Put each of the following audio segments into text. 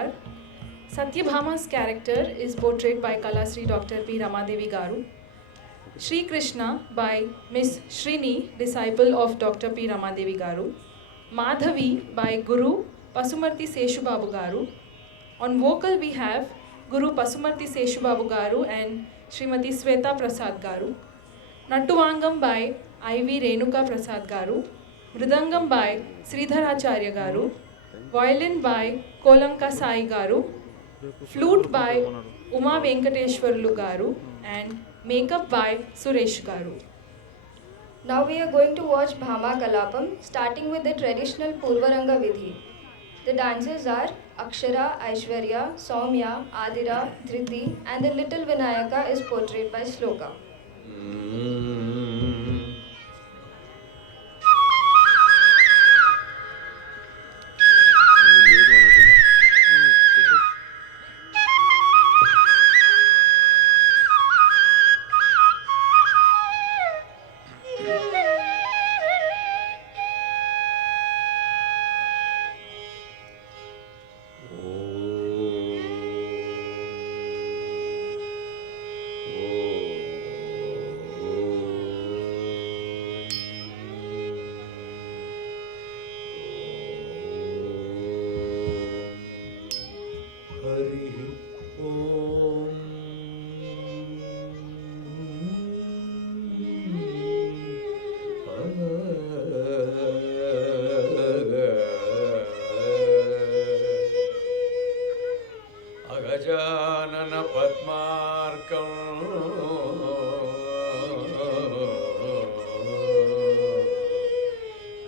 Namaskar. Satyabhama's character is portrayed by Kalasri Dr. P. Ramadevi Garu. Sri Krishna by Miss Srini, disciple of Dr. P. Ramadevi Garu. Madhavi by Guru Pasumarthi Seshubabu Garu. On vocal we have Guru Pasumarthi Seshubabu Garu and Srimati Sweta Prasad Garu. Nattuvangam by I.V. Renuka Prasad Garu. Mridangam by Sridharacharya Garu. Violin by Kolanka Sai Garu. Flute by Uma Venkateshwarlu Garu. And makeup by Suresh Garu. Now we are going to watch Bhama Kalapam, starting with the traditional Purvaranga Vidhi. The dancers are Akshara, Aishwarya, Soumya, Adira, Dhriti, and the little Vinayaka is portrayed by Shloka. Gajanana Padmarkam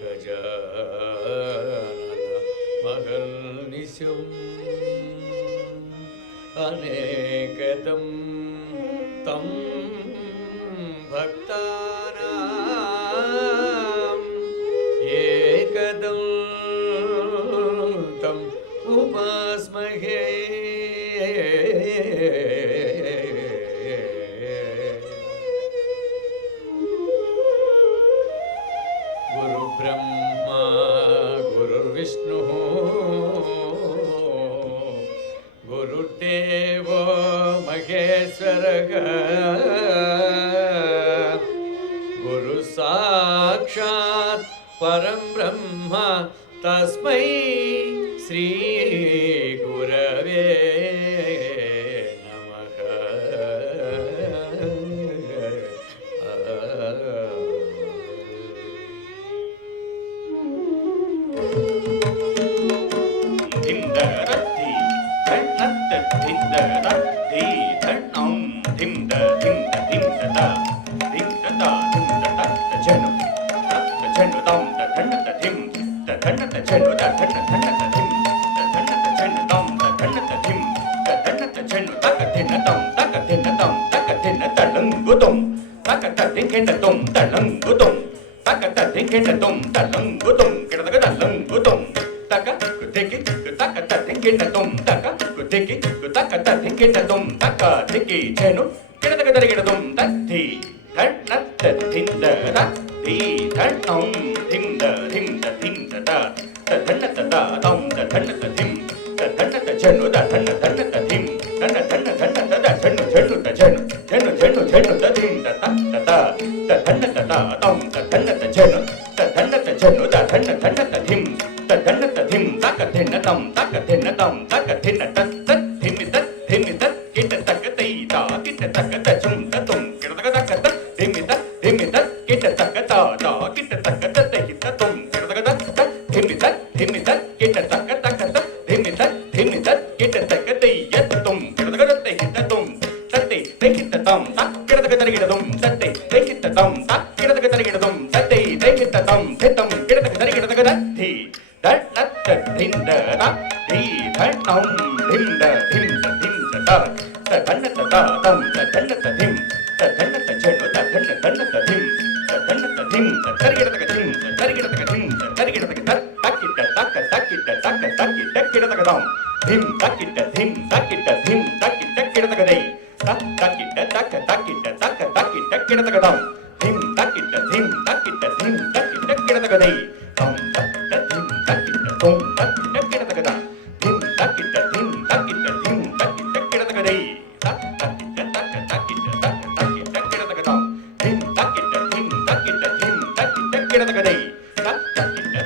Gajanana Mahalnisham Anekadam Tam Bhaktanam Ekadam Tam Upasmahe Guru Brahma, Guru Vishnu, Guru Deva Maheshwaraga, Guru Sakshat Param Brahma Tasmai Sri Gurave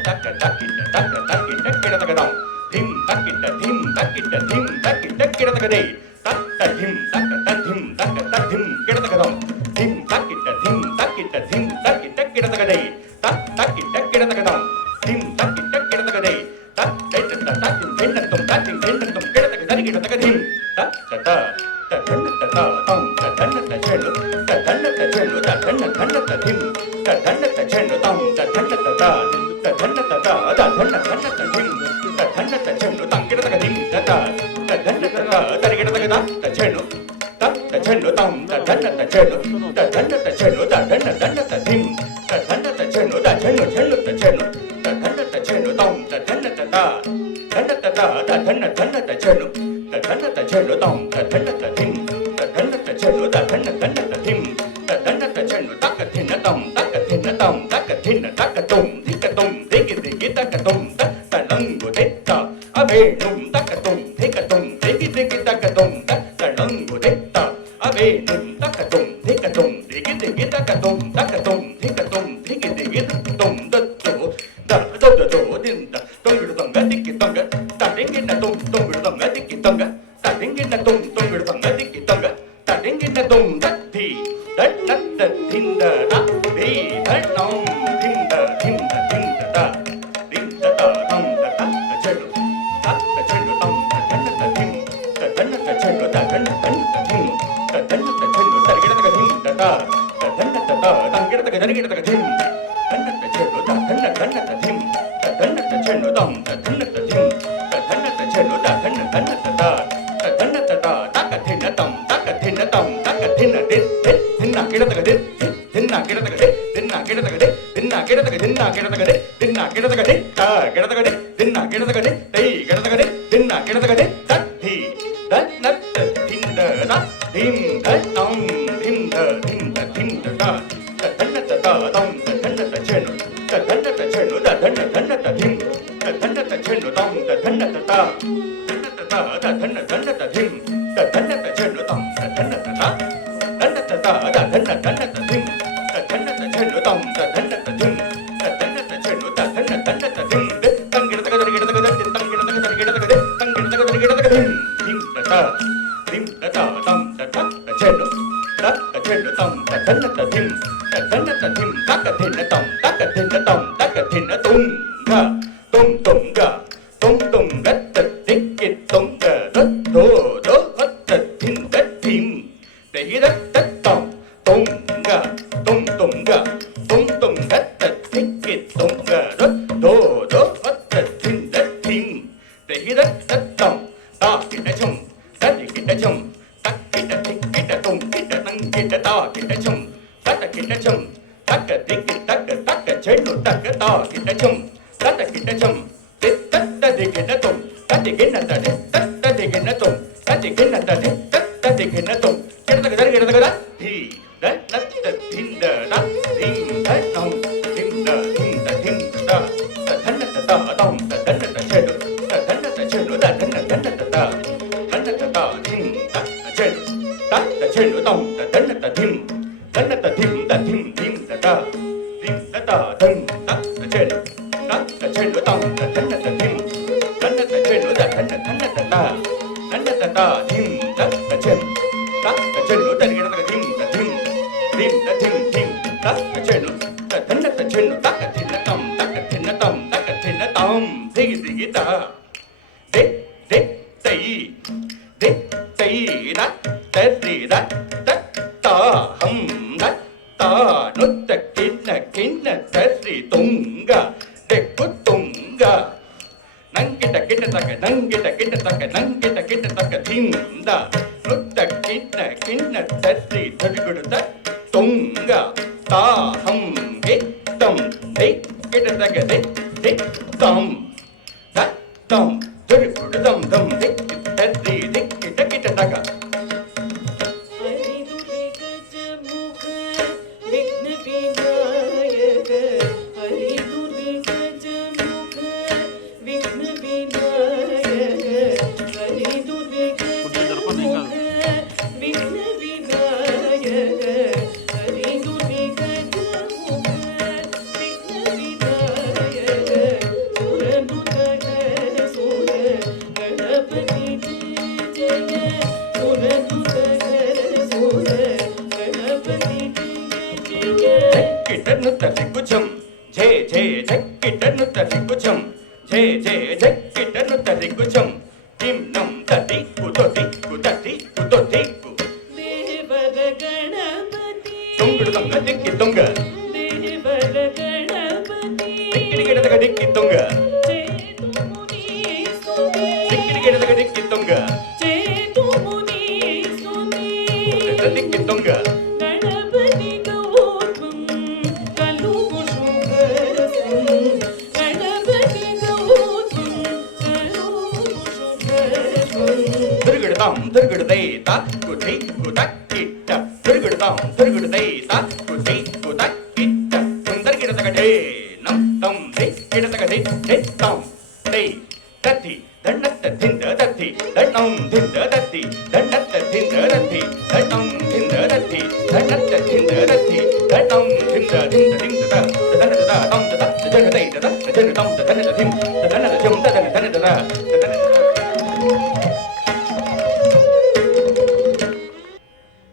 taka takita taka takita kira taka dam dim takita dim takita dim takita kira taka dei takta dim takata dim takata dim kira taka dam dim takita dim takita dim takita kira taka dei takita kira taka dam dim takita kira taka dei takta takim tenna tum takim tenna tum kira taka dari kira taka dim takta ta tanna ta tam ta tanna ta chelu ta tanna ta chelu ta tanna tanna ta dim ta tanna ta chelu tam ta tanna ta ta ta tanna ta ta ta tanna tanna ta dim ta tanna ta chelu tam kira taka dim ta ta ta tanna ta ta ta kira taka ta ta chelu ta chelu tam ta tanna ta chelu ta tanna ta chelu ta tanna tanna ta dim ta tanna ta chelu ta chelu chelu ta chelu ta tanna ta chelu tam ta tanna ta ta tanna ta ta ta tanna tanna ta chelu ta tanna ta chelu tam ta tanna ta dim ta tanna ta chelu ta tanna tanna ta dim ta tanna ta chelu ta ka thinna tam ta ka thinna tam ta ka thinna ta ka tum diki ta ka tum ta ta lang go te ta abe num ta ka tum diki ta ka tum ta ta lang go te ta abe num ta ka tum diki ta ka tum ta ka tum diki tum da do din da tong gu tong ga diki tong ga ta diki na tum gu tong ga diki tong ga ta diki na tum gu tong ga diki tong ga ta diki na tum da thi da na da thin da da di da nom thin da da din da ta tam da ta chelu ta chelu tam ta tanna ta thin ta tanna ta chelu ta tanna tanna ta thin ta tanna ta chelu ta gira ta thin da ta ta tanna ta ta ta gira ta thin tanna ta chelu ta tanna tanna ta thin ta tanna ta chelu tam ta tanna ta thin ta tanna ta chelu ta tanna tanna ta ta ta tanna ta ta ta ka thinna tam ta ka thinna tam ta ka thinna dit thinna gira ta dit thinna gira ta dit thinna gira ta dit thinna gira ta thinna gira ta dit thinna gira ta dit ta gira ta dit thinna gira ta dit tei gira ta dit thinna gira ta dit ta thi da na ta thin da na dim da tam dim da ta ta tanna ta ta tam ta tanna ta chelu ta tanna ta chelu ta tanna ta dim ta tanna ta chelu tam ta tanna ta ta tanna ta ta ta tanna ta dim ta tanna ta chelu tam ta tanna ta ta tanna ta ta ta tanna ta dim ta tanna ta chelu tam ta tanna ta dim ta tanna ta chelu ta tanna ta dim tangira ta gira ta tangira ta gira ta tangira ta gira ta dim ta ta tam ta ta chelu tam ta tanna ta dim ta tanna ta dim ta ka thinna tam ta ka thinna tum ga ta dikki tum ga do ta thin ta dim te hi ta tam tum ga ta dikki tum ga do ta thin ta dim te hi ta tam ta ki ta chum ta dikki ta chum ta ki ta dikki ta tum ki ta nang ki ta ta ki ta chum ta ki ta chum ta ka dikki ta ka chelu ta ka ta ki ta chum ta ki ta chum ta dikki na tum ta dikki na ta ta dikki na tum ta dikki na ta ta dikki na tum kira ta ka thi da na ta thin da na dim da nom dim da thin da ta tanna ta ta tam ta tanna ta chelu ta tanna ta chelu ta tanna ta dim ta chelu ta chelu tam ta tanna ta dim ta dim ta ta dim ta chelu ta chelu tam ta tanna ta dim ta chelu ta tanna ta ta dim ta chelu ta chelu ta gira ta dim ta chelu ta tanna ta chelu ta ka thinna tam digi ta de tei da te ri da ta hum da ta nu ta kinna te ri tunga de kutunga nangita kita taka thinda nu ta kinna te ri thodi ta tunga ta hum ge tam de kita taka de tam da tam thodi dam de te ri de kita taka ఝే ఝక్కిటను తరికుచం ఝే ఝే ఝక్కిటను తరికుచం టిం నం తటి కుతొటి కుతటి కుతొటి దేవర గణపతి తుంగుడు తంగ దిక్కి తుంగ దేవర గణపతి దిక్కిడి గిడదగ దిక్కి తుంగ చేతుముని స్తుతి దిక్కిడి గిడదగ దిక్కి తుంగ చేతుముని స్తుతి దిక్కి తుంగ గణపతి గౌత్వం కలుగు శుభరసం గణపతి గౌత్వం కలుగు శుభరసం తిరుగుడుతాం తిరుగుడుదై తాక్కుటి కుతక్కిట్ట తిరుగుడుతాం తిరుగుడుదై తాక్కుటి కుతక్కిట్ట సుందర్ గిడదగడే నం తం దే గిడదగదే దే తం దే తత్తి దండత్త ధింద తత్తి దండం ధింద తత్తి దండత్త ధింద తత్తి దండం ధింద తత్తి దండత్త ధింద తత్తి దండం ధింద ధింద ధింద తదన తద తం తద జన దై తద జన తం తదన ధిం తదన జం తదన తన తద తదన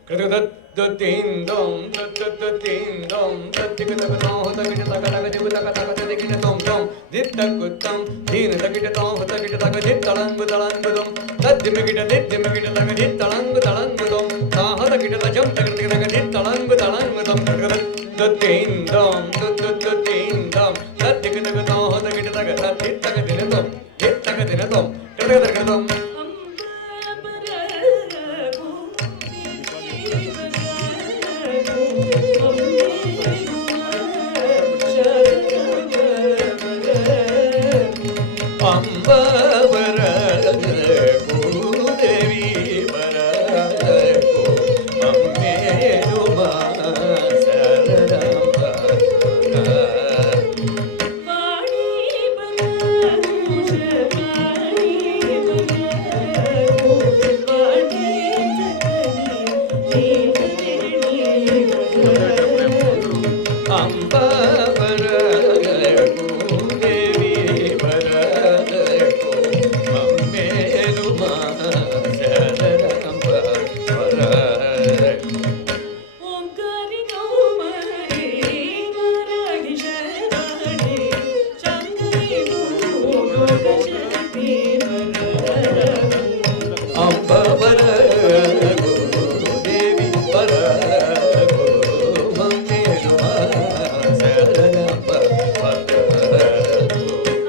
కృతదత్తీందం తత్తత్తీందం తత్తికతకతం హతకిటతకటకదిగుతకతకదిగిటతం తం దిత్తకుత్తం దీనతకిటతం హతకిటతకదిత్తళంగుతళంగుతం తద్దిమికిటదిద్దిమికిటతకదిత్తళంగుతళంగుతం తాహతకిటతజం తకటతకదిత్తళంగుతళంగుతం కృతదత్తీందం తత్తత్తీందం తత్తికతకతం హతకిటతకదిత్తకదినతం దిత్తకదినతం కృతకతకృతం అంబవర భూదేవి వర అమ్మేరుమా శరణమ అంబవర భూదేవి వర అమ్మేరుమా శరణమ వర ఓంకారి గౌమరి వరగి శరణి చంద్రి భూగోదశక్తి అంబవర భూదేవి వర అమ్మేరుమా శరణమ వర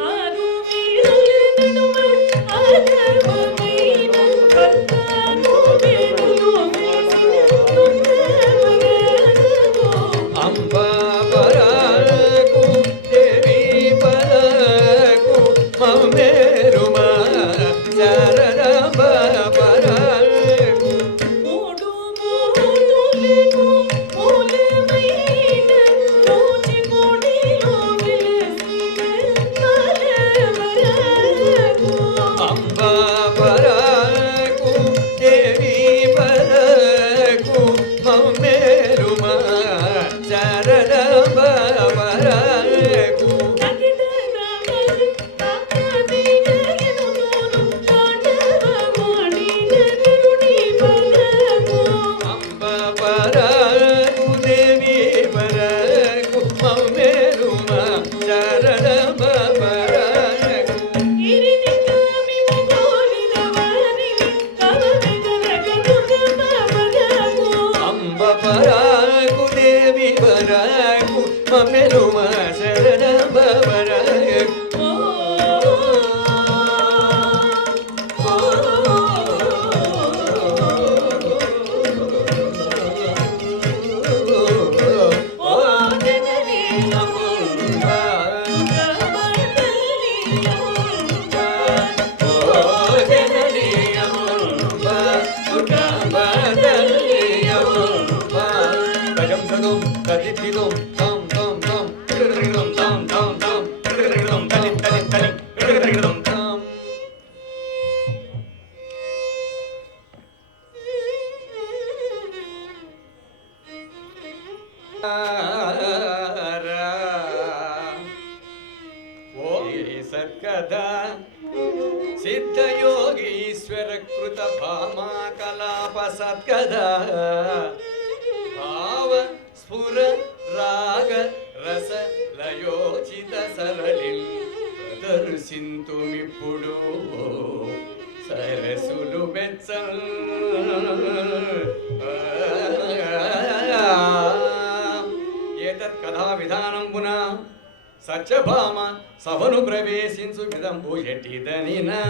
ఆరు వీరుల నడుమ ఆగమమైన భక్తాను వేడులు అంబవరకు దేవి పరకు మమ్మేరుమా శరణమ పరకు మూడు మూడులకు మూలమైన మూచి కోడిలో వెలసిన కలవరకు అంబవరకు దేవి పరకు మమ్మేరుమా శరణమ పరకు తకిటనమరు తాకదిగయనును తాండవమాడిన నిరుడి పరకు అంబవరకు దేవి పరకు మమ్మేరుమా శరణమ పరకు ఇరిని కామి ముగోలిన వారిని కవమిగలగనుగమ పరకు అంబవరకు దేవి పరకు మమ్మేరుమా శరణమ పరకు ఓ జననీ నమః సత్కథా సిద్ధయోగీశ్వర కృత భామా కలాప సత్కథా భావ స్ఫుర రాగ రస లయోచిత సహిత సరళిల్ ప్రదర్శింతుమిప్పుడు సరసులు వెచ్చల్ ఏతత్ కథా విధానంబున సత్యభామ సభను ప్రవేశించు విధంబు ఎట్టిదనినా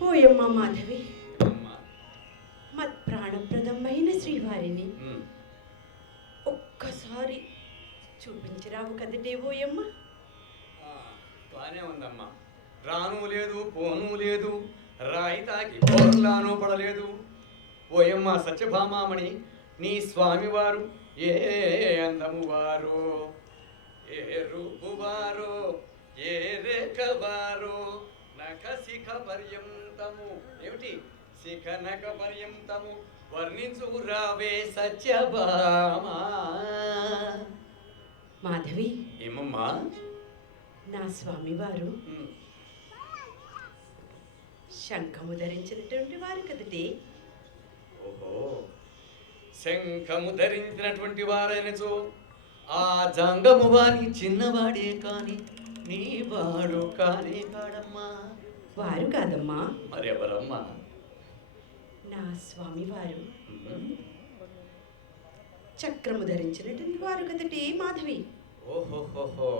ఓయమ్మ మాధవి, అమ్మా. మత్ ప్రాణప్రదమైన శ్రీవారిని ఉమ్. ఒక్కసారి చూపించరావు కదటే ఓయమ్మ. ఆ, బానే ఉందమ్మా. రాను లేదు పోను లేదు, రాయితాకి బోర్లాను పడలేదు. ఓయమ్మ సత్యభామామణి, నీ స్వామివారు ఏ అందము వారో, ఏ రూపు వారో, ఏ రేఖ వారో, నఖ శిఖ పర్యంతము ఏమిటి శిఖ నఖ పర్యంతము వర్ణించు రావే సత్యభామా. మాధవి, ఏమమ్మా? నా స్వామివారు ఉమ్. శంఖము ధరించినటువంటి వారు కదటే. ఓహో, శంఖము ధరించినటువంటి వారైనచో ఆ జంగము వారి చిన్నవాడే కాని నీ వాడు కానే కాడమ్మా. వారు కాదమ్మా, మరెవరమ్మా? నా స్వామివారు ఉమ్. చక్రము ధరించినటువంటి వారు కదటే మాధవి. ఓహోహోహో,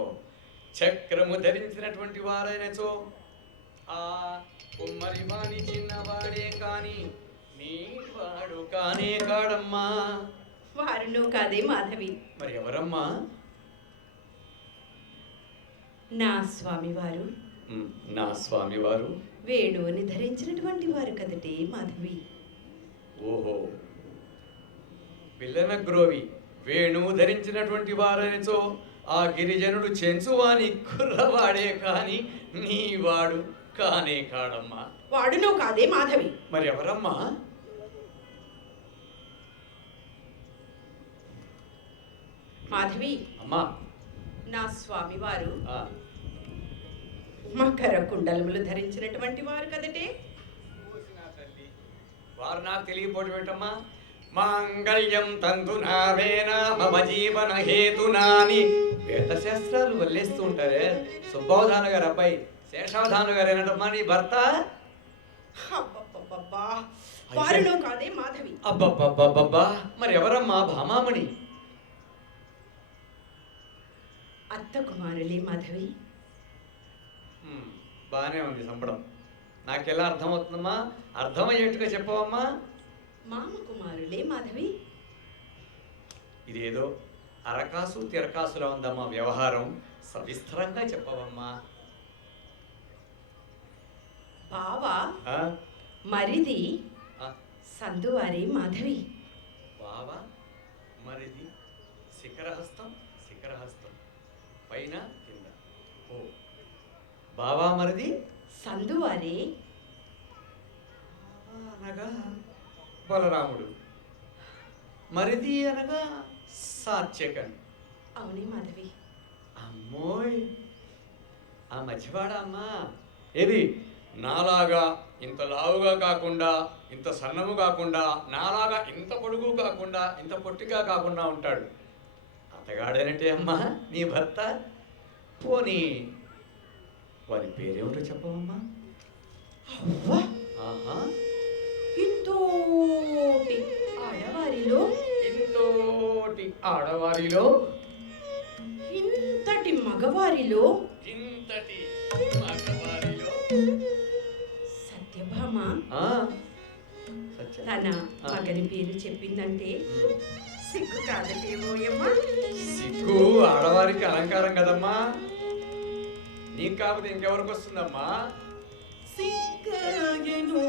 చక్రము ధరించినటువంటి వారైనచో ఆ కుమ్మరి వాణి చిన్నవాడే కాని నీ వాడు కానే కాడమ్మా. వారును కాదే మాధవి, మరి ఎవరమ్మా? నా స్వామివారు నా స్వామివారు వేణువుని ధరించినటువంటి వారు కదటే మాధవి. ఓహో, పిల్లన గ్రోవి వేణువు ధరించినటువంటి వారనిచో ఆ గిరిజనుడు చెంచువాని కుర్రవాడే కాని నీ వాడు కానే కాడమ్మా. వాడును కాదే మాధవి. మరి ఎవరమ్మా? మాధవి, అమ్మా. నా స్వామివారు ఆ, మకర కుండలములు ధరించినటువంటి వారు కదటే. వారు నాకు తెలియపోవటం ఏంటమ్మా? మాంగళ్యం తంతునావేన మమ జీవన హేతునాని వేద శాస్త్రాలు వల్లేస్తూ ఉంటారే. సుబ్బవధాన గారు అబ్బాయి శేషావధాన గారు ఏనటమ్మా నీ భర్త? అబ్బబ్బబ్బబ్బా, వారును కాదే మాధవి. అబ్బబ్బబ్బబ్బబ్బా, మరి ఎవరమ్మా భామామణి? అత్త కుమారులే మాధవి. బాగానే ఉంది సంబడం. నాకెలా అర్థమవుతుందమ్మా? అర్థమయ్యేట్టుగా చెప్పవమ్మా. మామ కుమారులే మాధవి. ఇదేదో అరకాసు తిరకాసులా ఉందమ్మా వ్యవహారం. సవిస్తరంగా చెప్పవమ్మా. బావ ఆ? మరిది ఆ, సందువారే మాధవి. బావ మరిది శిఖరహస్తం శిఖరహస్తం పైన కింద. ఓ, బావా మరిది సందువారే. అనగా బలరాముడు, మరిది అనగా సాత్యకన్. అవునే మాధవి. అమ్మోయ్, ఆ మధ్యవాడ అమ్మా. ఏది నాలాగా ఇంత లావుగా కాకుండా, ఇంత సన్నము కాకుండా, నాలాగా ఇంత పొడుగు కాకుండా, ఇంత పొట్టిగా కాకుండా ఉంటాడు. అతగాడేనంటే అమ్మా నీ భర్త? పోనీ వారి పేరేమిటో చెప్పవమ్మా. అవ్వా, ఆహా, ఇంతోటి ఆడవారిలో ఇంతోటి ఆడవారిలో ఇంతటి మగవారిలో ఇంతటి మగవారిలో సత్యభామ ఆ, సత్యం. తన మగని పేరు చెప్పిందంటే సిగ్గు కాదటేమోయమ్మా. సిగ్గు ఆడవారికి అలంకారం కదమ్మా. నీకు కాకపోతే ఇంకెవరికి వస్తుందమ్మా? సిగ్గయను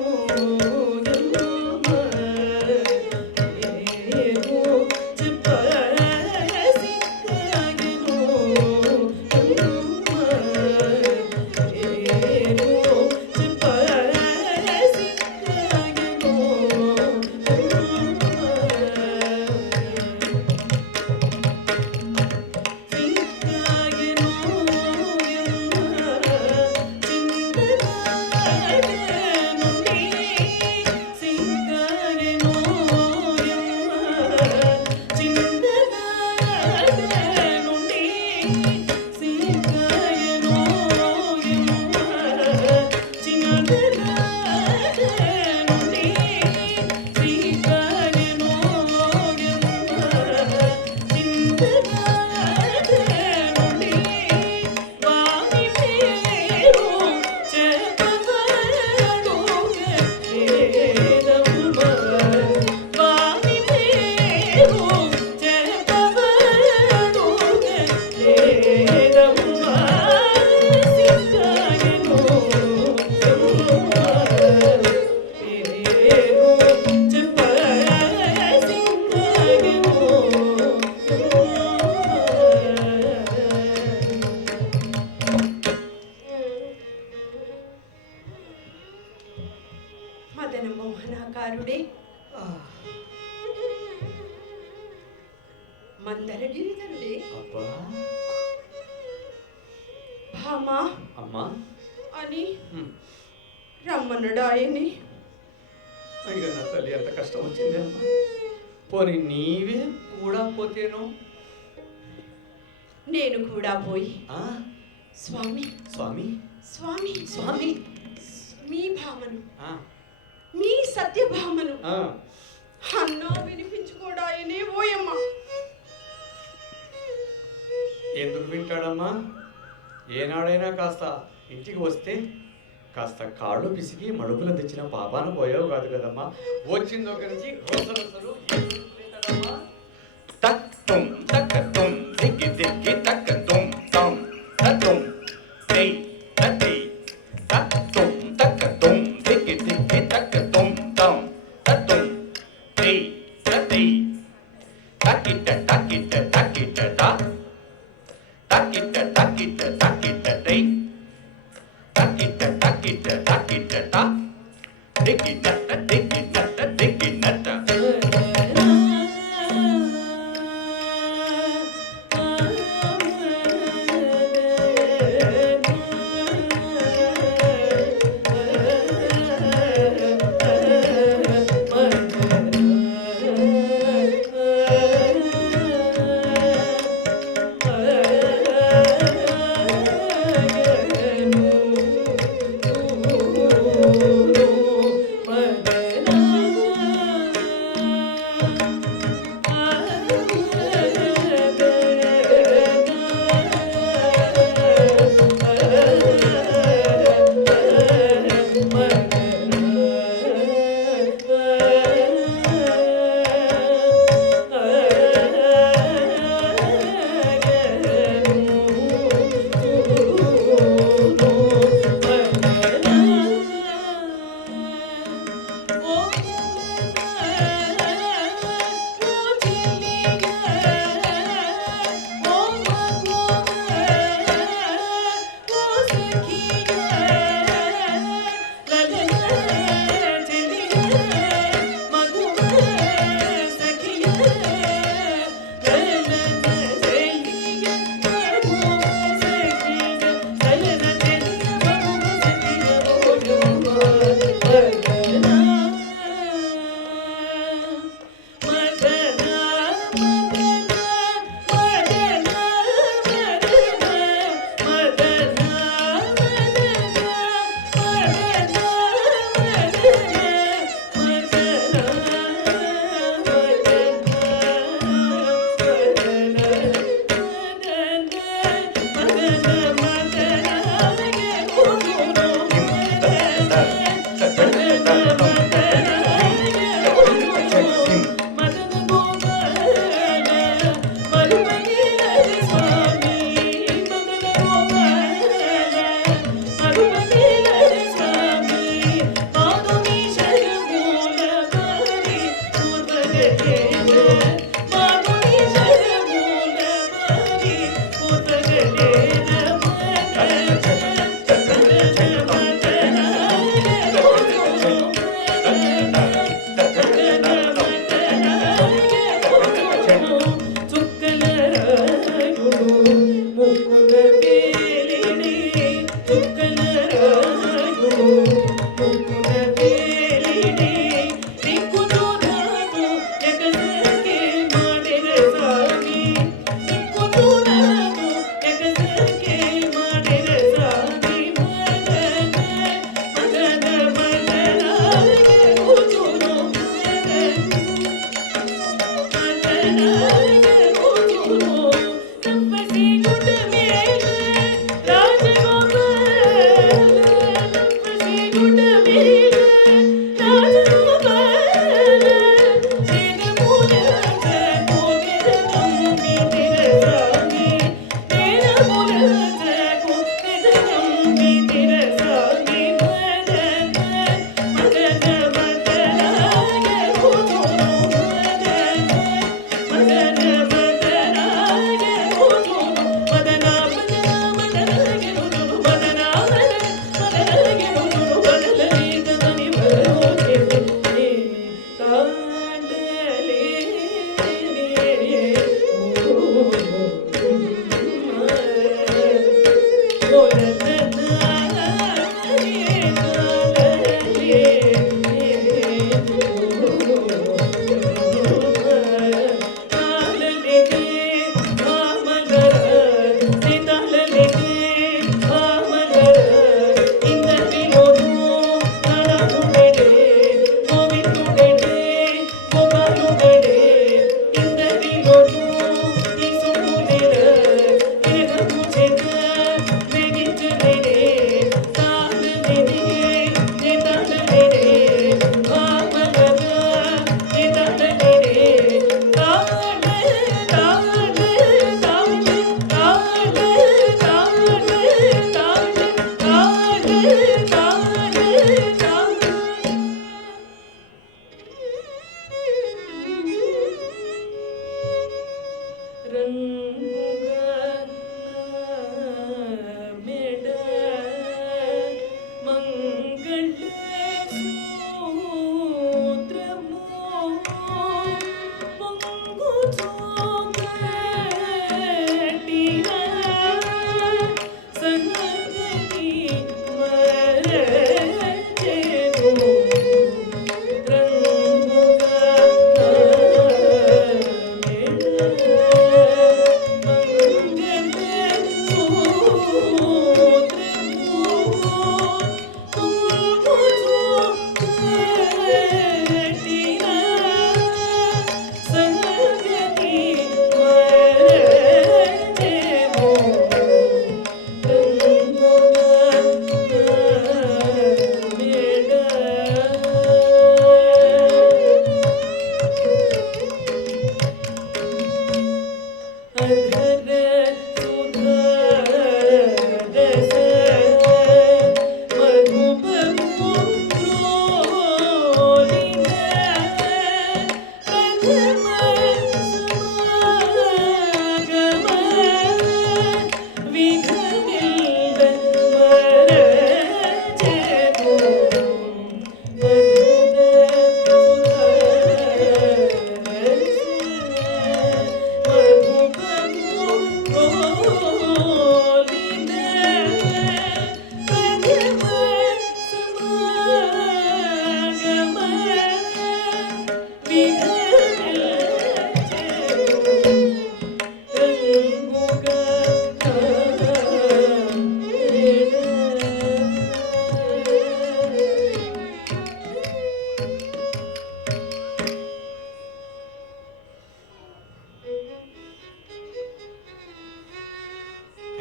మదన మోహనాకారుడే మందరగిరిధరుడే అబ్బా, భామా అమ్మా. అని హ్మ్. రమ్మనుడాయని. అయ్యో నా తల్లి, ఎంత కష్టం వచ్చింది అమ్మా. పోనీ నీవే కూడా పోతేనో? నేను కూడా పోయి ఆ, స్వామి స్వామి స్వామి స్వామి. మీ భామను, ఆ, మీ సత్యభామను ఆ. అన్నో వినిపించుకోడాయనే ఓయమ్మ. ఎందుకు వింటాడమ్మా? ఏనాడైనా కాస్త ఇంటికి వస్తే కాస్త కాళ్ళు పిసికి మడుపులు తెచ్చిన పాపాన పోయావు కాదు కదమ్మా. వచ్చింది ఒక నుంచి రోసరసలు కదమ్మా. తత్తుం తక్కతుం దిక్కి దిక్కి తక్కతుం తం తత్తుం తై తత్తి తత్తుం తక్కతుం దిక్కి దిక్కి తక్కతుం తం తత్తుం తై తత్తి తక్కిట తక్కిట తక్కిట తా తక్కిట తక్కిట తక్కిట తై తక్కిట తక్కిట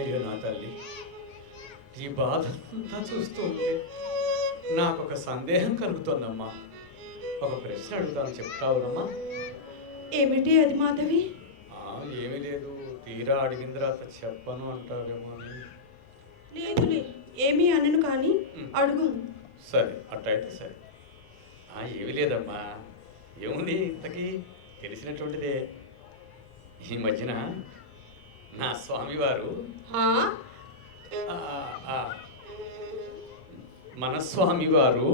అయ్యో నా తల్లి, ఈ బాధ అంతా చూస్తూ ఉంటే నాకు ఒక సందేహం కలుగుతోందమ్మా. ఒక ప్రశ్న అడుగుతాను, చెప్తావునమ్మా? ఏమిటి అది మాధవి? ఏమీ లేదు, తీరా అడిగిన తర్వాత చెప్పను అంటావేమో అని. లేదులే, ఏమీ అనను కానీ అడుగు. సరే, అట్టయితే సరే. ఏమీ లేదమ్మా, ఏముంది ఇంతకీ తెలిసినటువంటిదే. ఈ మధ్యన నా స్వామివారు మన స్వామివారు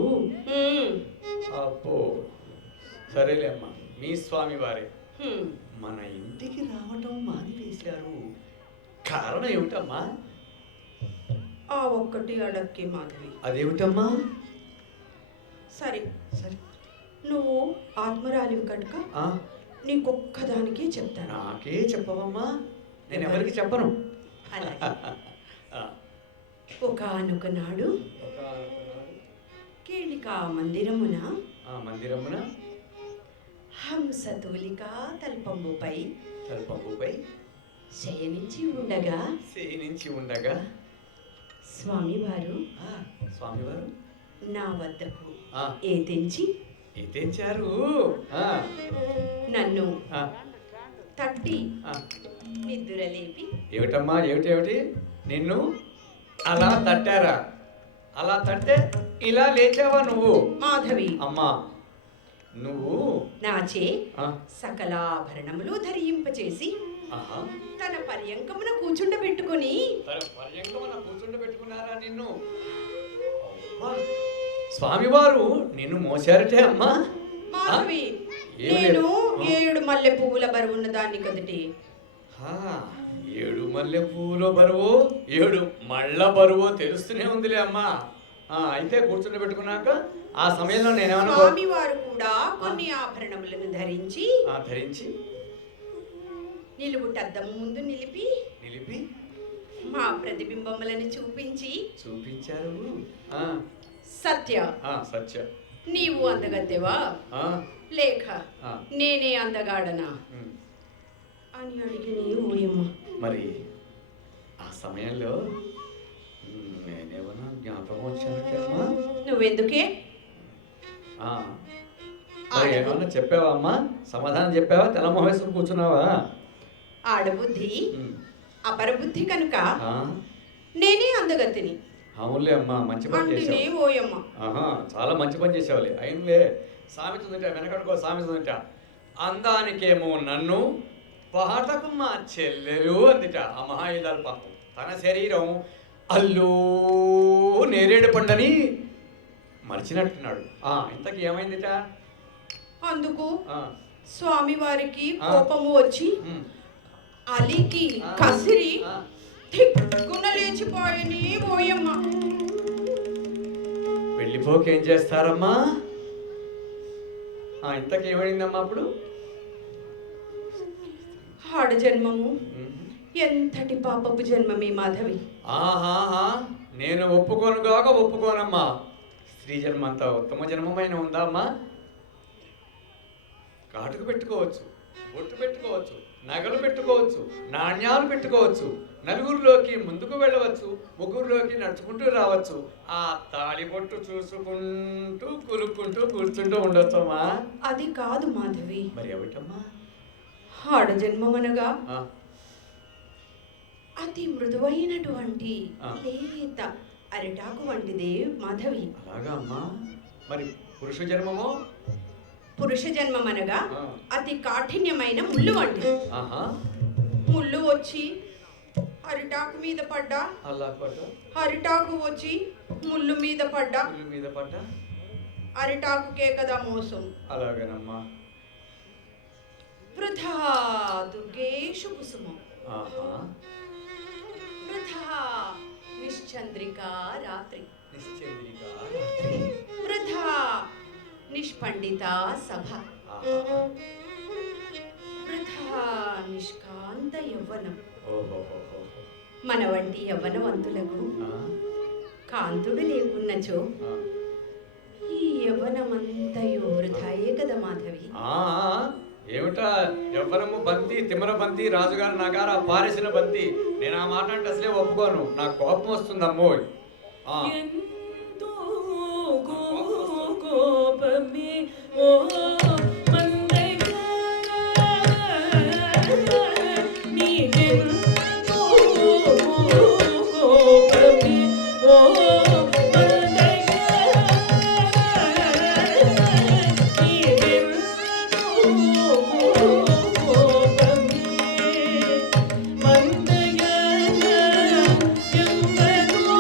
అబ్బో సరేలే అమ్మా, మీ స్వామివారే మన ఇంటికి రావటం మానివేశారు. కారణం ఏమిటమ్మా? ఆ ఒక్కటి అడక్కే మాధవి. అదేమిటమ్మా? సరే, సరే. నువ్వు ఆత్మరాలివి కనుక ఆ, నీకొక్కదానికే చెప్తాను. నాకే చెప్పవమ్మా, నేను ఎవరికి చెప్పను. అలాగే. ఆ, ఒకానొక నాడు కేళికా మందిరమున ఆ మందిరమున హంసతూలికా తల్పంబుపై తలపంపుపై శయనించి ఉండగా సేనించి ఉండగా స్వామివారు ఆ, స్వామివారు నా వద్దకు ఆ, ఏతించి ఎత్తించారు. ఆ, నన్ను ఆ, తట్టి ఆ. నిద్రలేపి ఏమిటమ్మా, ఏమిటి నిన్ను అలా తట్టారా? అలా తట్టే ఇలా లేచావా నువ్వు? మాధవి అమ్మా నువ్వు నాచే ఆ, సకలాభరణములు ధరింపచేసి ఆహా, తన పర్యంకమున కూర్చుండబెట్టుకొని తన పర్యంకమున కూర్చుండబెట్టుకున్నారా నిన్ను? అమ్మా, స్వామివారు నిన్ను మోసారటే అమ్మా. మాధవి ఏం నేను లేదు. 7 మల్లె పువ్వుల బరువున్న దాన్ని కదటి. ఆ, 7 మల్లె పూలో బరువు 7 మళ్ళ బరువు తెలుస్తూనే ఉందిలే అమ్మా. అయితే కూర్చుని పెట్టుకున్నాక ఆ సమయంలో నేనేమన్నా స్వామివారు కూడా కొన్ని ఆభరణములను ధరించి ధరించి నిలువుటద్దము ముందు నిలిపి నిలిపి మా ప్రతిబింబములను చూపించి చూపించారు. ఆ, సత్య ఆ, సత్య. నీవు అందగత్తెవా ఆ, లేక ఆ, నేనే అందగాడనా ఉమ్. అని అడిగి ఓయమ్మ. మరి ఆ సమయంలో నేనేమన్నా జ్ఞాపకం వచ్చానంటే అమ్మా. నువ్వెందుకే మరి ఏమన్నా చెప్పావా అమ్మా? సమాధానం చెప్పావా? తెల్లమొహం వేసుకుని కూర్చున్నావా? ఆడబుద్ధి ఉమ్. అపరబుద్ధి కనుక ఆ, నేనే అందగత్తిని అవునులే అమ్మా, మంచి పని అంటేనే చేసావు. ఓయమ్మ. ఆహా, చాలా మంచి పని చేసావులే. అయినలే, సామెత ఉందిట, వెనకడుకో సామెత ఉందిట. అందానికేమో నన్ను, పాటకు మా చెల్లెలు అందిట. ఆ మహాయుధాలు పాపం తన శరీరం అల్లు నేరేడు పండని మర్చినట్టున్నాడు. ఇంతకీ ఏమైందిట? అందుకు ఆ, స్వామివారికి ఆ. కోపము వచ్చి ఉమ్, అలికి ఆ. కసిరి ఆ. దిగ్గున లేచిపోయని ఓయమ్మ. వెళ్ళిపోకేం చేస్తారమ్మా? ఇంతకీ ఏమైందమ్మా అప్పుడు? ఆడ జన్మము ఉమ్. ఎంతటి పాపపు జన్మమే మాధవి. ఆహాహా, నేను ఒప్పుకోనుగాక ఒప్పుకోనమ్మా. స్త్రీ జన్మ అంతా ఉత్తమ జన్మమైన ఉందా అమ్మా? కాటుకు పెట్టుకోవచ్చు, బొట్టు పెట్టుకోవచ్చు, నగలు పెట్టుకోవచ్చు, నాణ్యాలు పెట్టుకోవచ్చు, నలుగురిలోకి ముందుకు వెళ్ళవచ్చు, ముగ్గురులోకి నడుచుకుంటూ రావచ్చు. ఆ తాళి బొట్టు చూసుకుంటూ కులుక్కుంటూ కూర్చుంటూ ఉండొచ్చమ్మా. అది కాదు మాధవి. మరి ఏమిటమ్మా? ఆడ జన్మమనగా ఆ, అతి మృదువైనటువంటి ఆ. లేత అరిటాకు వంటిదే మాధవి. అలాగా అమ్మా. మరి పురుష జన్మమో? పురుష జన్మమనగా ఆ. అతి కాఠిన్యమైన ముళ్ళు వంటిది. ఆహా, ముళ్ళు వచ్చి అరిటాకు మీద పడ్డా, అలా పడ్డ, అరిటాకు వచ్చి ముళ్ళు మీద పడ్డా, పుల్లు మీద పడ్డ. అరిటాకుకే కదా మోసం. అలాగేనమ్మా. వృధా దుర్గేషు కుసుమం, ఆహా, వృధా నిశ్చంద్రికా రాత్రి, నిశ్చంద్రిక రాత్రి. వృధా నిష్పండిత సభ, ఆహా, వృధా నిష్కాంత యవ్వనం. ఓహోహోహో. మన వంటి యవ్వనవంతులకు ఆ, కాంతుడు లేకున్నచో ఆ. ఈ యవ్వనమంతయో వృధాయే కదా మాధవి. ఆ, ఏమిటా ఎవ్వరము బంతి తిమ్మర బంతి రాజుగారు నగారా పారేసిన బంతి. నేను ఆ మాట అంటే అసలే ఒప్పుకోను, నాకు కోపం వస్తుంది అమ్మోయ్. ఎంతో కోపమే ఓ మందగా నీకెంతో కోపమే ఓ మందగా నీకెంతో కోపమే మందగా ఎందరో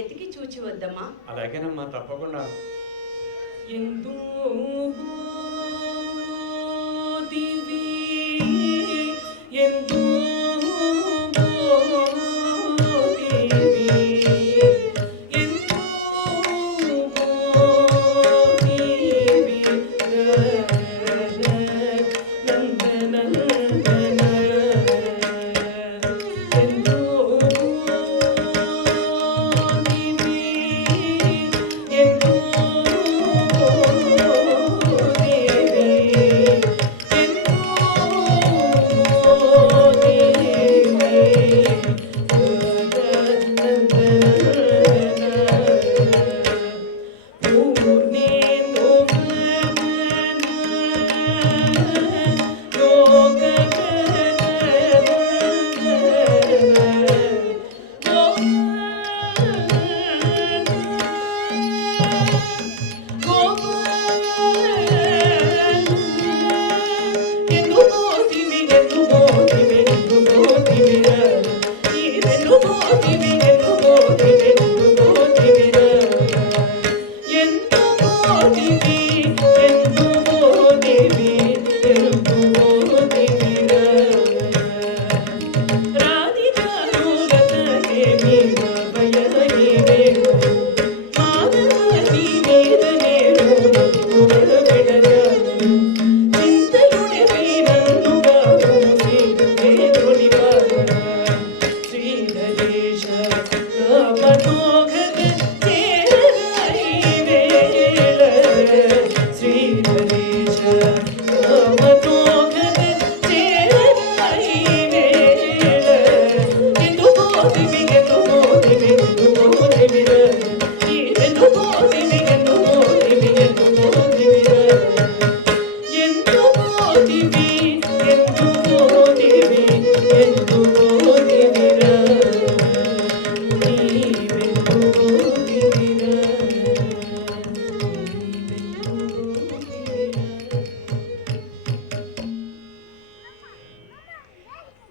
వెతికి చూచి వద్దమ్మా. అలాగేనమ్మా, తప్పకుండా. ఎందు దివి ఎందు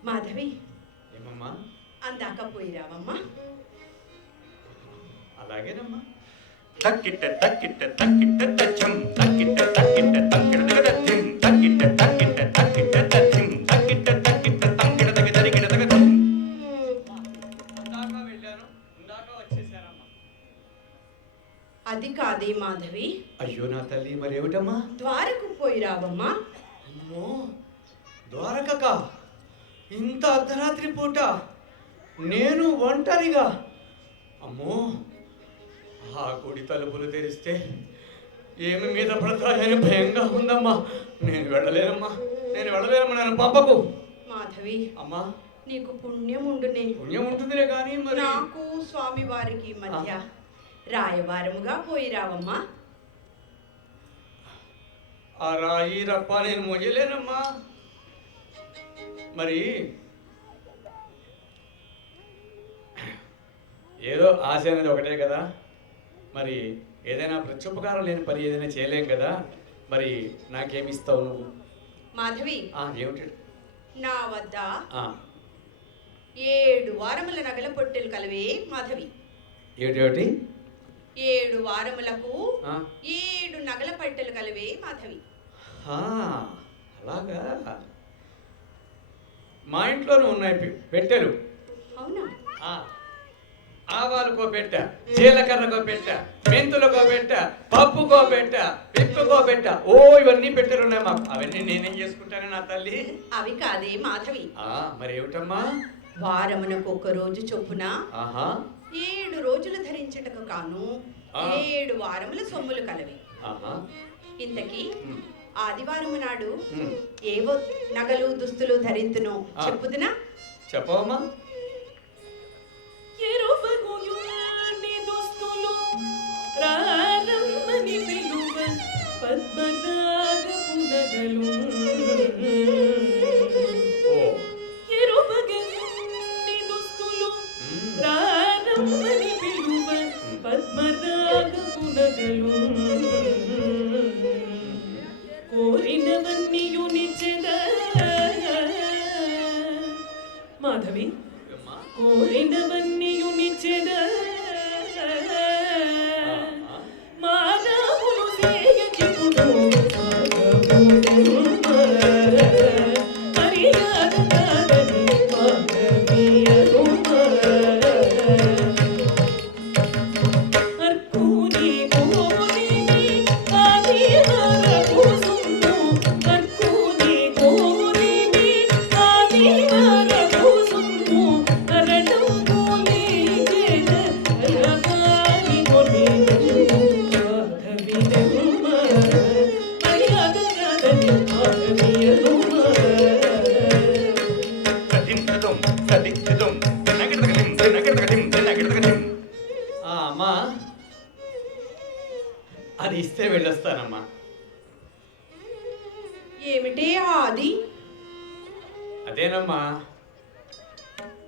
మాధవి, ఏమమ్మా? అందాక పోయి రావమ్మా. అలాగేనమ్మా. తక్కిట తక్కిట తక్కిట తచ్చం తక్కిట తక్కిట తక్కిట తగదం తక్కిట తక్కిట తక్కిట తచ్చం తక్కిట తక్కిట తక్కిట తగదరికిట తగదం. ఇందాక వెళ్ళాను, ఇందాక వచ్చేసానమ్మా. అది కాదే మాధవి, అయ్యో నా తల్లి, మరేమిటమ్మా? ద్వారకు పోయి రావమ్మా. అమ్మో, ద్వారకకా? ఇంత అర్ధరాత్రి పూట నేను ఒంటరిగా? అమ్మో, ఆ గుడి తలుపులు తెరిస్తే ఏమి మీద పడతాయని భయంగా ఉందమ్మా. నేను వెళ్ళలేనమ్మా, నన్ను పంపకు. మాధవి, అమ్మా, నీకు పుణ్యం ఉండునే. పుణ్యం ఉంటుందిలే కానీ మరి నాకు స్వామి వారికి మధ్య రాయవారముగా పోయి రావమ్మా. ఆ రాయి రప్ప నేను మొయ్యలేనమ్మా. మరి ఏదో ఆశ అనేది ఒకటే కదా, మరి ఏదైనా ప్రత్యుపకారం లేని పని ఏదైనా చేయలేం కదా. మరి నాకేమి ఇస్తావు నువ్వు? మాధవి, ఏమిటి? నా వద్ద ఆ, 7 వారముల నగల పొట్టెలు కలవే మాధవి. ఏమిటి? 7 వారములకు ఆ, 7 నగల పట్టెలు కలవే మాధవి. అలాగా. మా ఇంట్లోనూ ఉన్నాయి పెట్టెలు. అవునా? ఆవాలకో పెట్ట, జీలకర్రకో పెట్ట, మెంతులకో పెట్ట, పప్పుకో పెట్ట, పిప్పుకో పెట్ట. ఇవన్నీ పెట్టెలు ఉన్నాయి మాకు. అవన్నీ నేనేం చేసుకుంటాను నా తల్లి? అవి కాదే మాధవి, మరి ఏమిటమ్మా? వారమునకు 1 రోజు చొప్పున ఆహా 7 రోజులు ధరించటకు కాను 7 వారముల సొమ్ములు కలవి. ఆహా. ఇంతకీ ఆదివారము నాడు ఉమ్. ఏవో నగలు దుస్తులు ధరింతును చెప్పుదునా? చెప్పవమ్మా. ఎరుపగుయుని దుస్తులు రారమ్మని పిలువ పద్మనాగపు నగలు. ఎరుపగుయుని దుస్తులు రారమ్మని పిలువ పద్మనాగపు నగలు. కోరినవన్నీయునిచ్చెద మాధవి, కోరినవన్నీయునిచ్చెద అమ్మా, అది ఇస్తే వెళ్ళొస్తానమ్మా. ఏమిటి ఆది? అదేనమ్మా,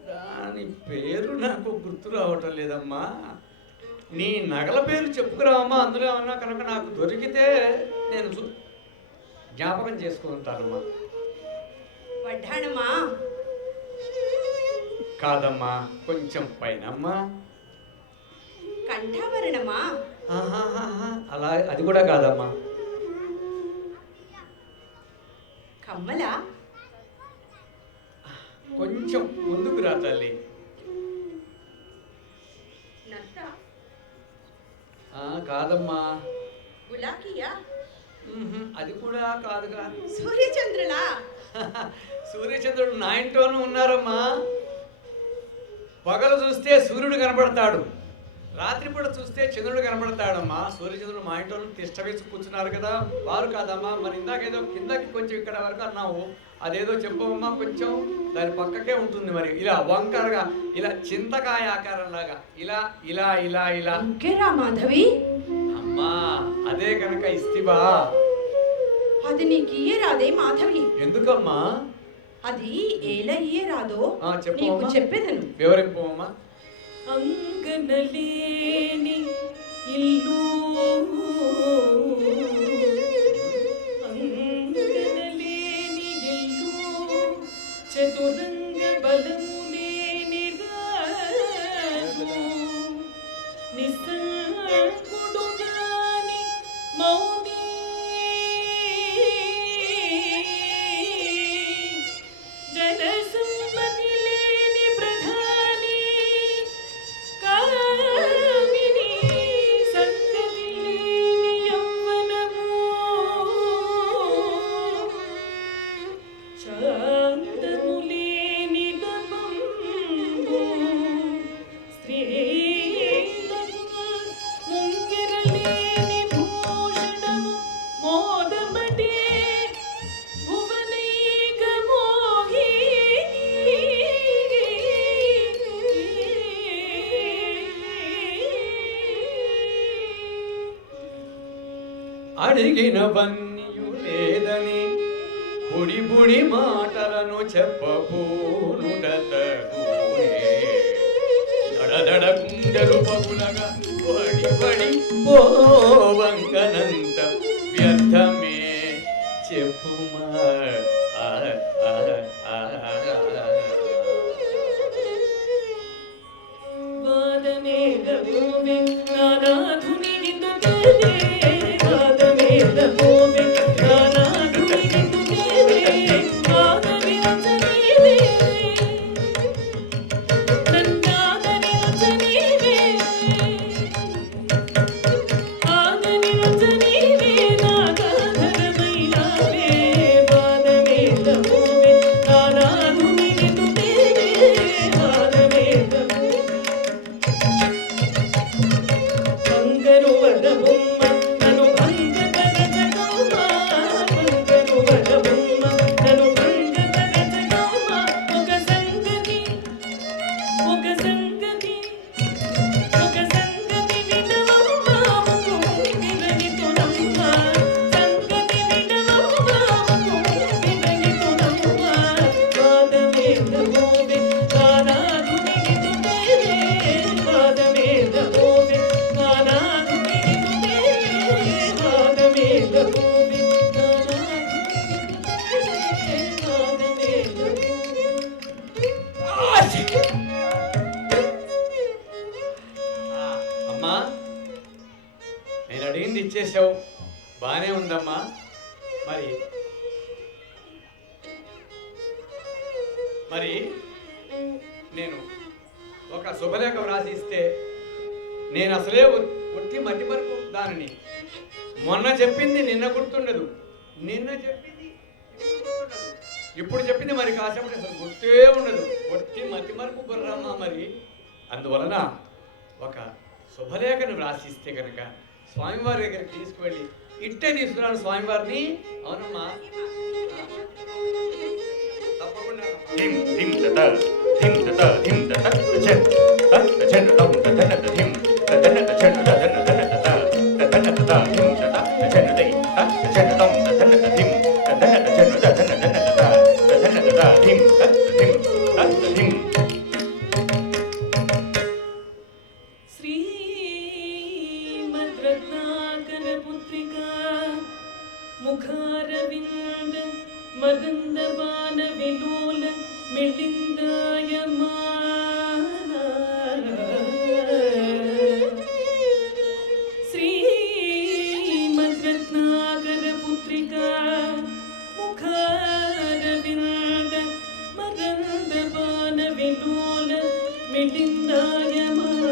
దాని పేరు నాకు గుర్తు రావటం లేదమ్మా. నీ నగల పేరు చెప్పుకురావమ్మా. అందులో ఏమన్నా కనుక నాకు దొరికితే నేను జ్ఞాపకం చేసుకుంటానమ్మా. వడ్డాణమా? కాదమ్మా, కొంచెం పైనమ్మా. కంఠాభరణమా? అలా అది కూడా కాదమ్మా. కమ్మలా? కొంచెం ముందుకు రా తల్లి. నత్త? కాదమ్మా. గులాకియా? అది కూడా కాదుగా. సూర్యచంద్రులా? సూర్యచంద్రుడు నా ఇంట్లోనూ ఉన్నారమ్మా. పగలు చూస్తే సూర్యుడు కనపడతాడు, రాత్రిపూట చూస్తే చంద్రుడు కనపడతాడమ్మా. సూర్యచంద్రుడు మా ఇంట్లో తిష్ట వేసి కూర్చున్నారు కదా, వారు కాదమ్మా. మరి ఇందాకేదో కిందకి కొంచెం ఇక్కడ వరకు అన్నావు, అదేదో చెప్పమ్మా. కొంచెం దాని పక్కకే ఉంటుంది. మరి ఇలా వంకరగా, ఇలా చింతకాయ ఆకారంలాగా, ఇలా ఇలా ఇలా ఇలా. ఇంకేరా మాధవి? అమ్మా, అదే కనుక ఇస్తివా? అది నీకు ఇయ్యరాదే మాధవి? ఎందుకమ్మా? అది ఏలా ఇయ్యరాదో చెప్పు నీకు చెప్పేదను. వివరింపమ్మా. అంగనలేని ఇల్లు, అంగనలేని ఇల్లు, చతురంగ బలము లేని రాజు, నిస్సంగుడు గాని మౌని, జనసంపతి లేని ప్రధాని, కామిని సంగతి లేని యవ్వనము, శాంతము లేని తపంబు, స్త్రీలకు ముంకెర లేని భూషణము, మోదమటే భువనైక మోహిని. అడిగినవన్నీయు లేదని బుడి బుడి మాటలను చెప్పబోనుడతడునే. దడదడ గుండెలు పగులగా పడి పడి ఓ వంగనంత వ్యర్థమే చెప్పుమా. వాదమేద భూమి నానాధుని నిందుతేనే, వాదమేద భూమి నానాధుని నిందుతేనే, ఆదరించనీవే, నన్నాదరించనీవే, ఆదరించనీవే, నాగాధరమైనావే. వాదమేద భూమి నానాధుని నిందుతేనే, వాదమేద భూమి బంగరు వడబొమ్మ నను భంగపరచగమ్మ, బంగరు వడబొమ్మ నను భంగపరచగమ్మ. ఒక సంగతి వినవమ్మ, వినగితునమ్మ, సంగతి వినవమ్మ, వినగితునమ్మ. వాదమేద భూమి నానాధుని నిందుతేనే, వాదమేద భూమి నానాధుని నిందుతేనే, వాదమేద భూమి నానాధుని నిందుతేనే, వాదమేద భూమి. అమ్మా, నేను అడిగింది ఇచ్చేసావు, బానే ఉందమ్మా. మరి మరి నేను ఒక శుభలేఖ వ్రాసి ఇస్తే నేను అసలే ఒట్టి మతి వరకు దానిని మొన్న చెప్పింది నిన్న గుర్తుండదు, నిన్న చెప్పింది ఇప్పుడు చెప్పింది మరి కాసేపటి అసలు గుర్తే ఉండదు, ఒట్టి మతి మరకు బుర్రమ్మ. మరి అందువలన ఒక శుభలేఖను వ్రాసిస్తే కనుక స్వామివారి దగ్గరికి తీసుకువెళ్ళి ఇట్టే తీసుకున్నాను స్వామివారిని. అవునమ్మా, తప్పకుండా. ధిం ధిం తత ధిం తత ధిం తత తచన్ తచన్ తం తతన ధిం తతన తచన్ తతన తత తతన తత ధిం తత తచన్ దై తచన్ తం తతన ధిం తతన తచన్ తతన తత తతన తత ధిం తత ధిం తత ధిం. श्रीमद्रत्नाकर पुत्रिका मुखारविन्द मदन्दपान विलोल मिलिन्दायमाना श्रीमद्रत्नाकर पुत्रिका मुखारविन्द मदन्दपान विलोल मिलिन्दायमाना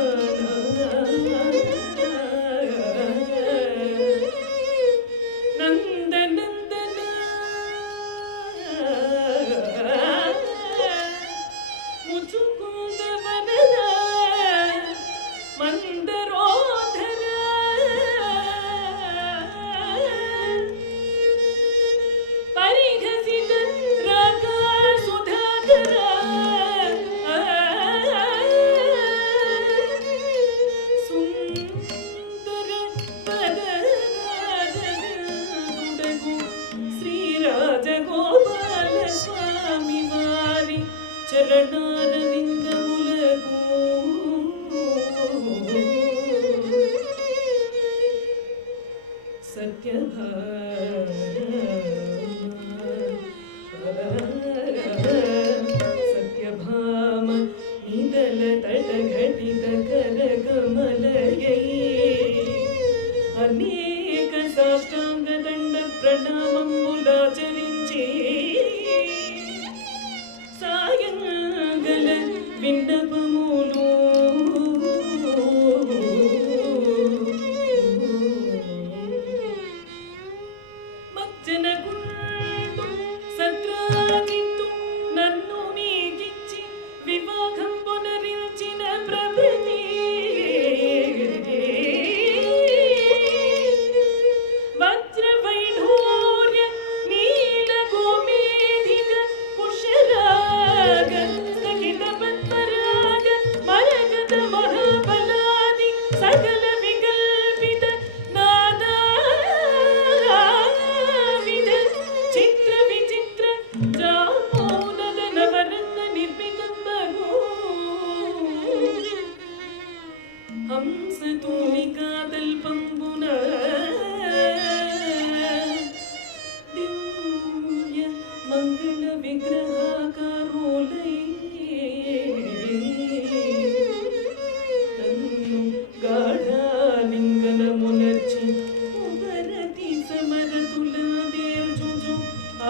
सत्यभाम निदल तट घटित कर कमलयै अनेक साष्टांग दंड प्रणाममुलाचరించి సాయంగల విన్నపములు మజ్జనగుండు సత్రాగిత్తు నన్ను మీకిచ్చి వివాహం పునరించిన ప్రభుతి వజ్ర వైఢూర్య నీల గోమేధిక పుష్యరాగ స్థగిత పద్మరాగ మరగద మహాబలాది సకల వికల్పిత నాదావిధ చిత్ర విచిత్ర జామోనద నవరత్న నిర్మితంబగు హంస తూలికా తల్పంబున దివ్య మంగళ విగ్రహాకారులై నన్ను గాఢాలింగనమునర్చి ఉపరతి సమరతులాదేర్చుచు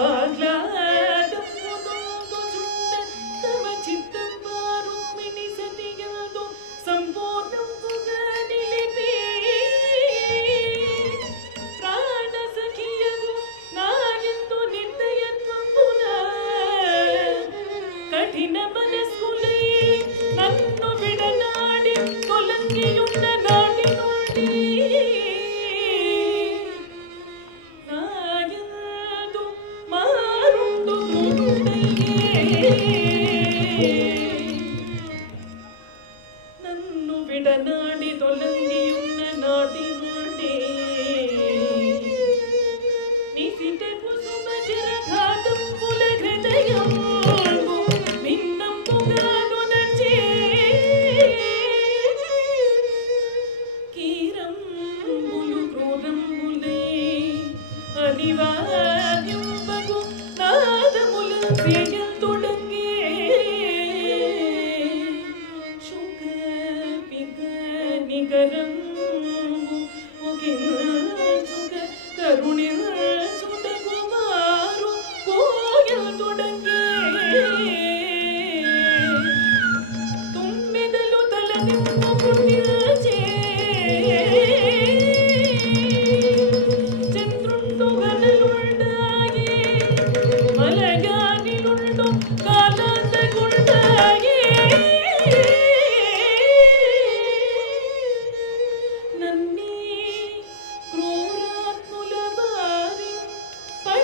ఆహ్లాదమునొందుచుండ తమ చిత్తంబారుమిని సతియందు సంపూర్ణంబుగా నిలిపి ప్రాణ సఖియగు నాయందు నిర్దయత్వంబున కఠిన మనస్కులై నన్ను విడనాడి తొలగియున్న నాటి నుండి నాయందు మారుండు నన్ను విడనాడి తొలగియున్న నాటి నుండి నిశిత కుసుమ శిరఘాతంబుల హృదయంబు భిన్నంబుగా నునర్చే కీరంబులు క్రూరంబులై అనివార్యంబగు నాదముల సేయంతొడంగే శుక పిక నికరంబు ఒకించుక కరుణించుటకు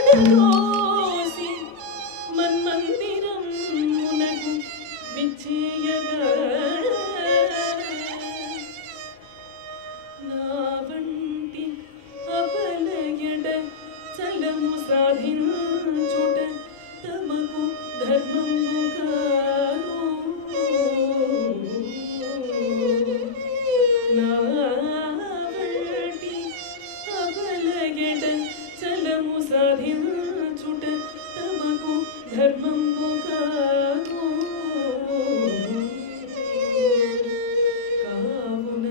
పడరోసి మన్మందిరమునకు విచ్చేయగా నా వంటి అబలయడ చలము సాధించుట తమకు ధర్మముగాను నా వంటి అబలయడ చలము సాధించుట తమకు ధర్మముగాను కావున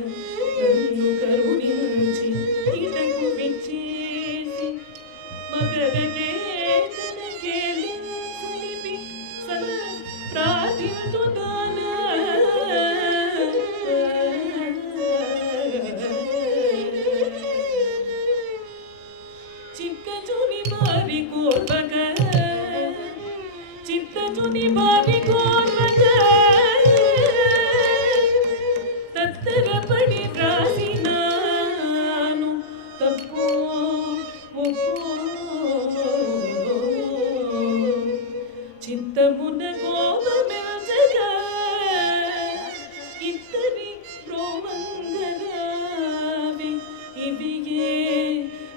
నన్ను కరుణించి ఇటకు విచ్చేసి మగరగేతనకేలి సలిపి సన ప్రార్థింతుదాన చిక్కజుని బారి కోర్వక చిత్తజుని బారి కోర్వక తత్తరపడి వ్రాసినాను తప్పో ఒప్పో చిత్తమున కోపమెల్చగా ఇద్దరి ప్రోమంగరావి ఇవియే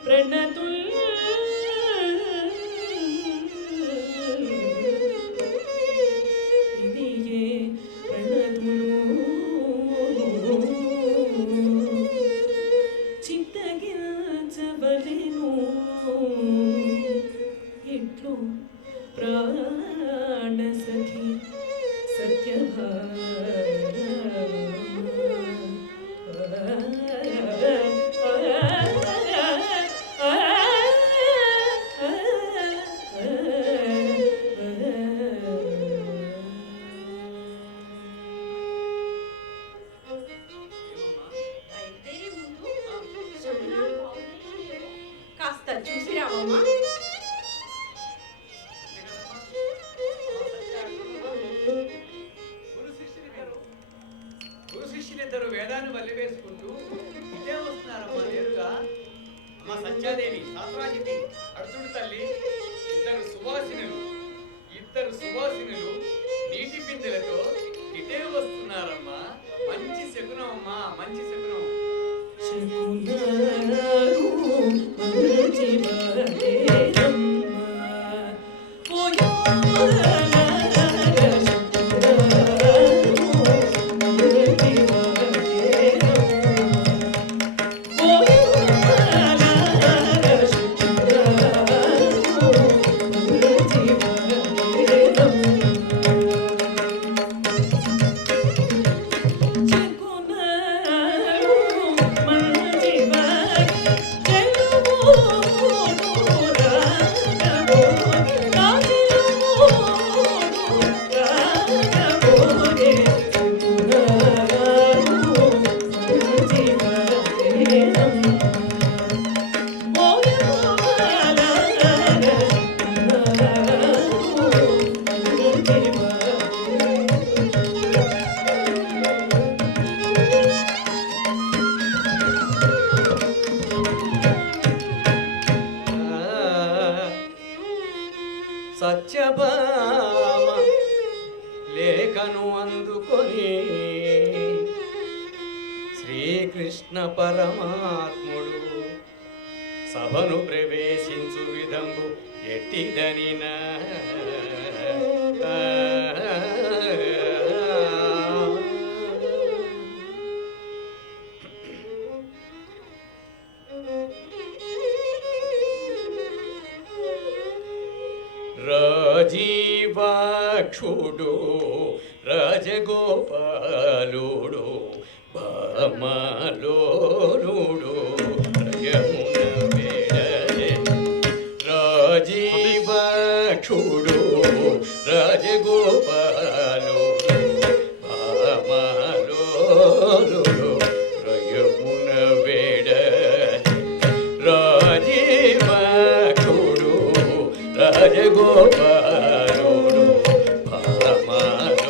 ప్రణతుల్ ఇవియే ప్రణతులు చిత్తగించబలెను ఇట్లు ప్రాణసఖి అయితే ముందు శకునాలు బాగున్నాయో కాస్త చూసి రావమ్మా. గురు శిష్యులిద్దరు వేదాన్ని వల్లి వేసుకుంటూ ఇదే వస్తున్నారమ్మా నేరుగా. అమ్మ సత్యాదేవి శాస్త్రాజికి అర్జునుడి తల్లి ఇద్దరు సువాసినులు నీటి బిందెలతో ఇటే వస్తున్నారమ్మా. మంచి శకునం అమ్మా, మంచి శకునం. సత్యభామ లేఖను అందుకొని శ్రీకృష్ణ పరమాత్ముడు సభను ప్రవేశించు విధంబు ఎట్టిదనిన రాజీవాక్షుడు రాజగోపాలుడు భామలోలుడు రయమున వేడలే. రాజీవాక్షుడు రాజగోపాలుడు భామలోలుడు రయమున వేడలే. రాజీవాక్షుడు రాజగోపాలుడు భామలోలుడు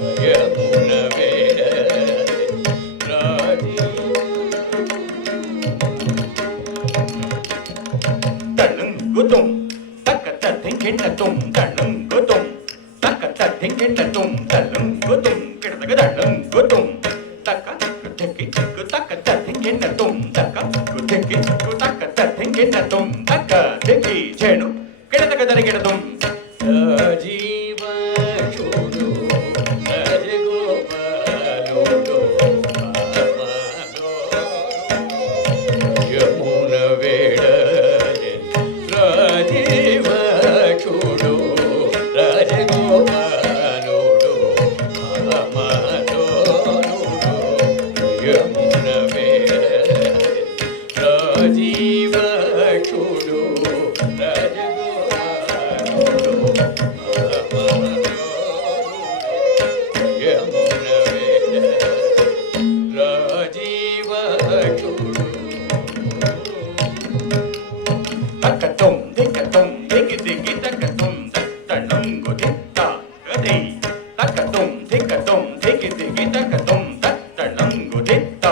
రయమున వేడలే. రాజీ ధింగిట తుం తణం గుతుం తక్క ధింగిట తుం తణం గుతుం కిడతగ దండం గుతుం తక్క ధింగి తక్క ధింగిట తుం తక్క ధింగి తక్క ధింగిట తుం తక్క ధింగి చేను కిడతగ దరిగిడ తుం రాజీవ చూడు రాజగోపాలుడు యమున వేడ రాజీవ చూడు రాజగోపాలుడు యమున వేడ రాజీవ చూడు తక్కతుం ధింగతుం ధింగి ధింగి తక్కతుం తణం గుదిత్త గది తక్కతుం ధింగతుం ధింగి ధింగి తక్కతుం తణం గుదిత్త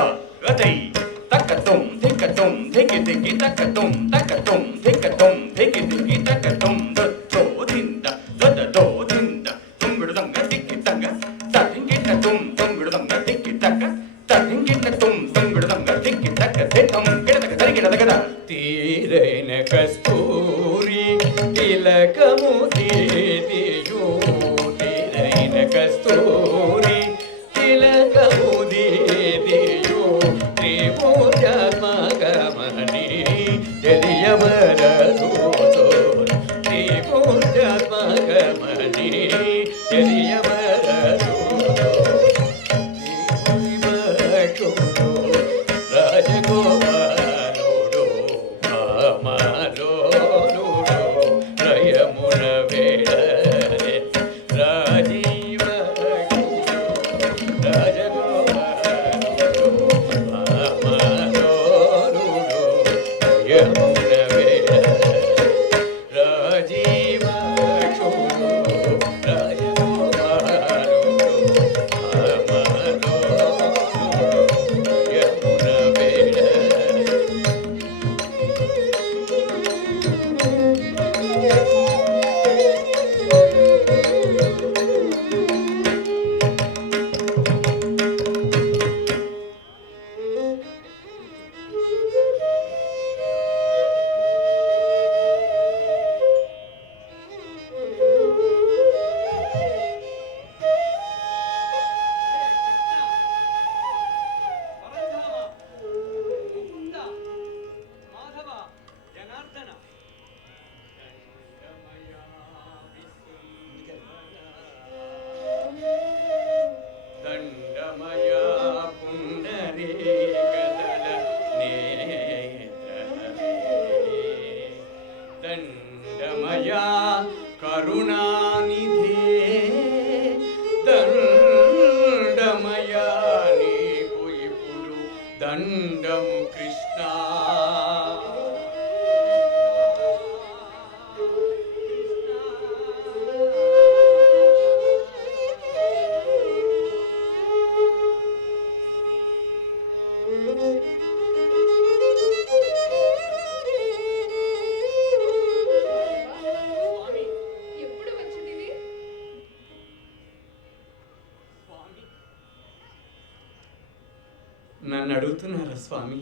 గది తక్కతుం ధింగతుం ధింగి ధింగి తక్కతుం ధింగతుం ధింగి ధింగి తక్కతుం దొద్దో దింద దొద్దో దింద తుంగుడు దంగ దిక్కి తంగ తదింగిట తుం తుంగుడు దంగ దిక్కి తక్క తదింగిట తుం తుంగుడు దంగ దిక్కి తక్క దితం గిడదగ దరిగిడదగద తీరైన కస్తూరి తిలకము దీదియు తీరైన కస్తూరి తిలకము దీదియు త్రిమూర్త్యాత్మకమని తెలియవరదు త్రిమూర్త్యాత్మకమని తెలియవరదు రాజగోపాలుడు భామలోలుడు రయమున వేడరే రాజీవ రాజగోపాలుడు భామలోలుడు రయమున వేడరే రాజీవ రాజగోపాలుడు యమున వేడ దండమయా పుండరీకదళ నేత్రమే దండమయా కరుణానిధే దండమయా నీకు ఇప్పుడు దండము కృష్ణ ఎప్పుడు వచ్చింది? నన్ను అడుగుతున్నారా స్వామి?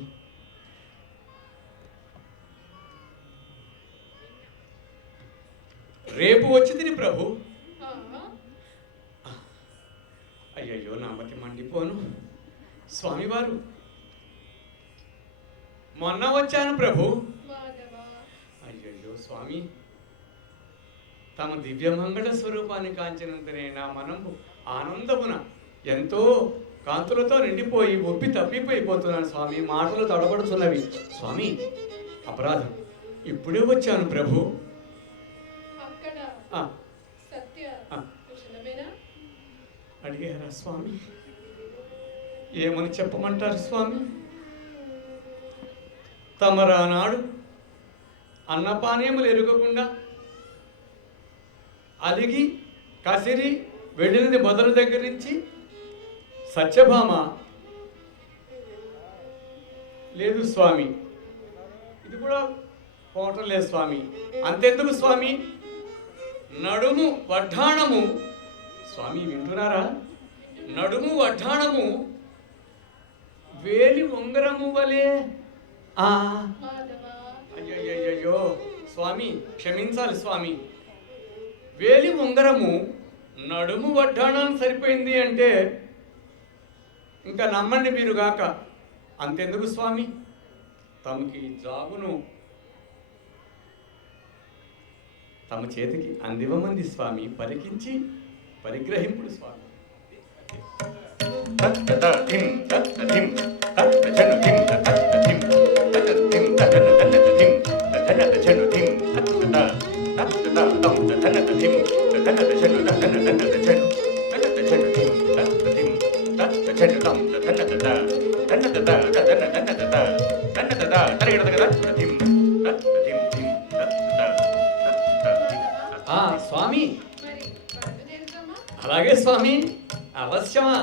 రేపు వచ్చింది ప్రభు. అయ్యయ్యో నా మతి మండిపోను. స్వామివారు మొన్న వచ్చాను ప్రభు. అయ్యయ్యో స్వామి, తమ దివ్యమంగళ స్వరూపాన్ని కాంచినంతనే నా మనము ఆనందమున ఎంతో కాంతులతో నిండిపోయి ఒప్పి తప్పిపోయిపోతున్నాను స్వామి. మాటలు తడబడుతున్నవి స్వామి. అపరాధం. ఇప్పుడే వచ్చాను ప్రభు. ఆ, ఆ. అడిగారా స్వామి? ఏమని చెప్పమంటారు స్వామి? తమరానాడు అన్నపానీయములు ఎరుగకుండా అలిగి కసిరి వెళ్ళినది మొదల దగ్గర నుంచి సత్యభామ లేదు స్వామి. ఇది కూడా పోవటం లేదు స్వామి. అంతెందుకు స్వామి, నడుము వడ్డాణము, స్వామి వింటున్నారా? నడుము వడ్డాణము వేలి ఉంగరము వలె. అయ్యయ్యో స్వామి, క్షమించాలి స్వామి. వేలి ఉంగరము నడుము వడ్డాణం సరిపోయింది అంటే ఇంకా నమ్మండి మీరుగాక. అంతెందుకు స్వామి, తమకి జాగును తమ చేతికి అందివమంది స్వామి, పలికించి పరిగ్రహింపుడు స్వామి. స్వామి, అలాగే స్వామి, అవశ్యమా.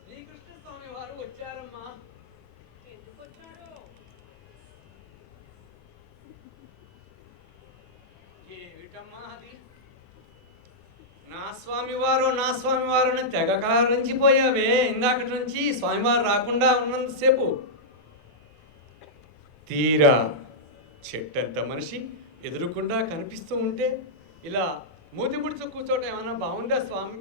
శ్రీకృష్ణ స్వామి వారు వచ్చారమ్మా. ఎందుకు వచ్చారు? ఏమిటమ్మా అది? నా స్వామివారు అని తెగ కారణించిపోయావే. ఇందాకటి నుంచి స్వామివారు రాకుండా ఉన్నంతసేపు తీరా చెట్టంత మనిషి ఎదురుకుండా కనిపిస్తూ ఉంటే ఇలా మూతి ముడుచు కూర్చోవటం ఏమన్నా బాగుందా స్వామి?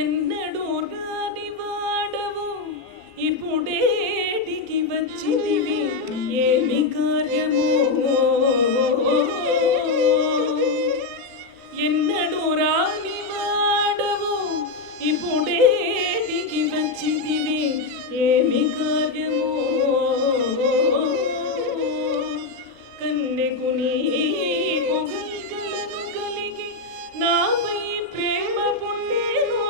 ఎన్నడూ రాని వాడవు ఇప్పుడేటికి వచ్చితివి, ఏమి కార్యము? ఎన్నడూ రాని వాడవు ఇప్పుడేటికి వచ్చితివి, ఏమి కార్యము? కన్నెకు నీకు గల్గలను కలిగి నాపై ప్రేమ పుట్టేనో,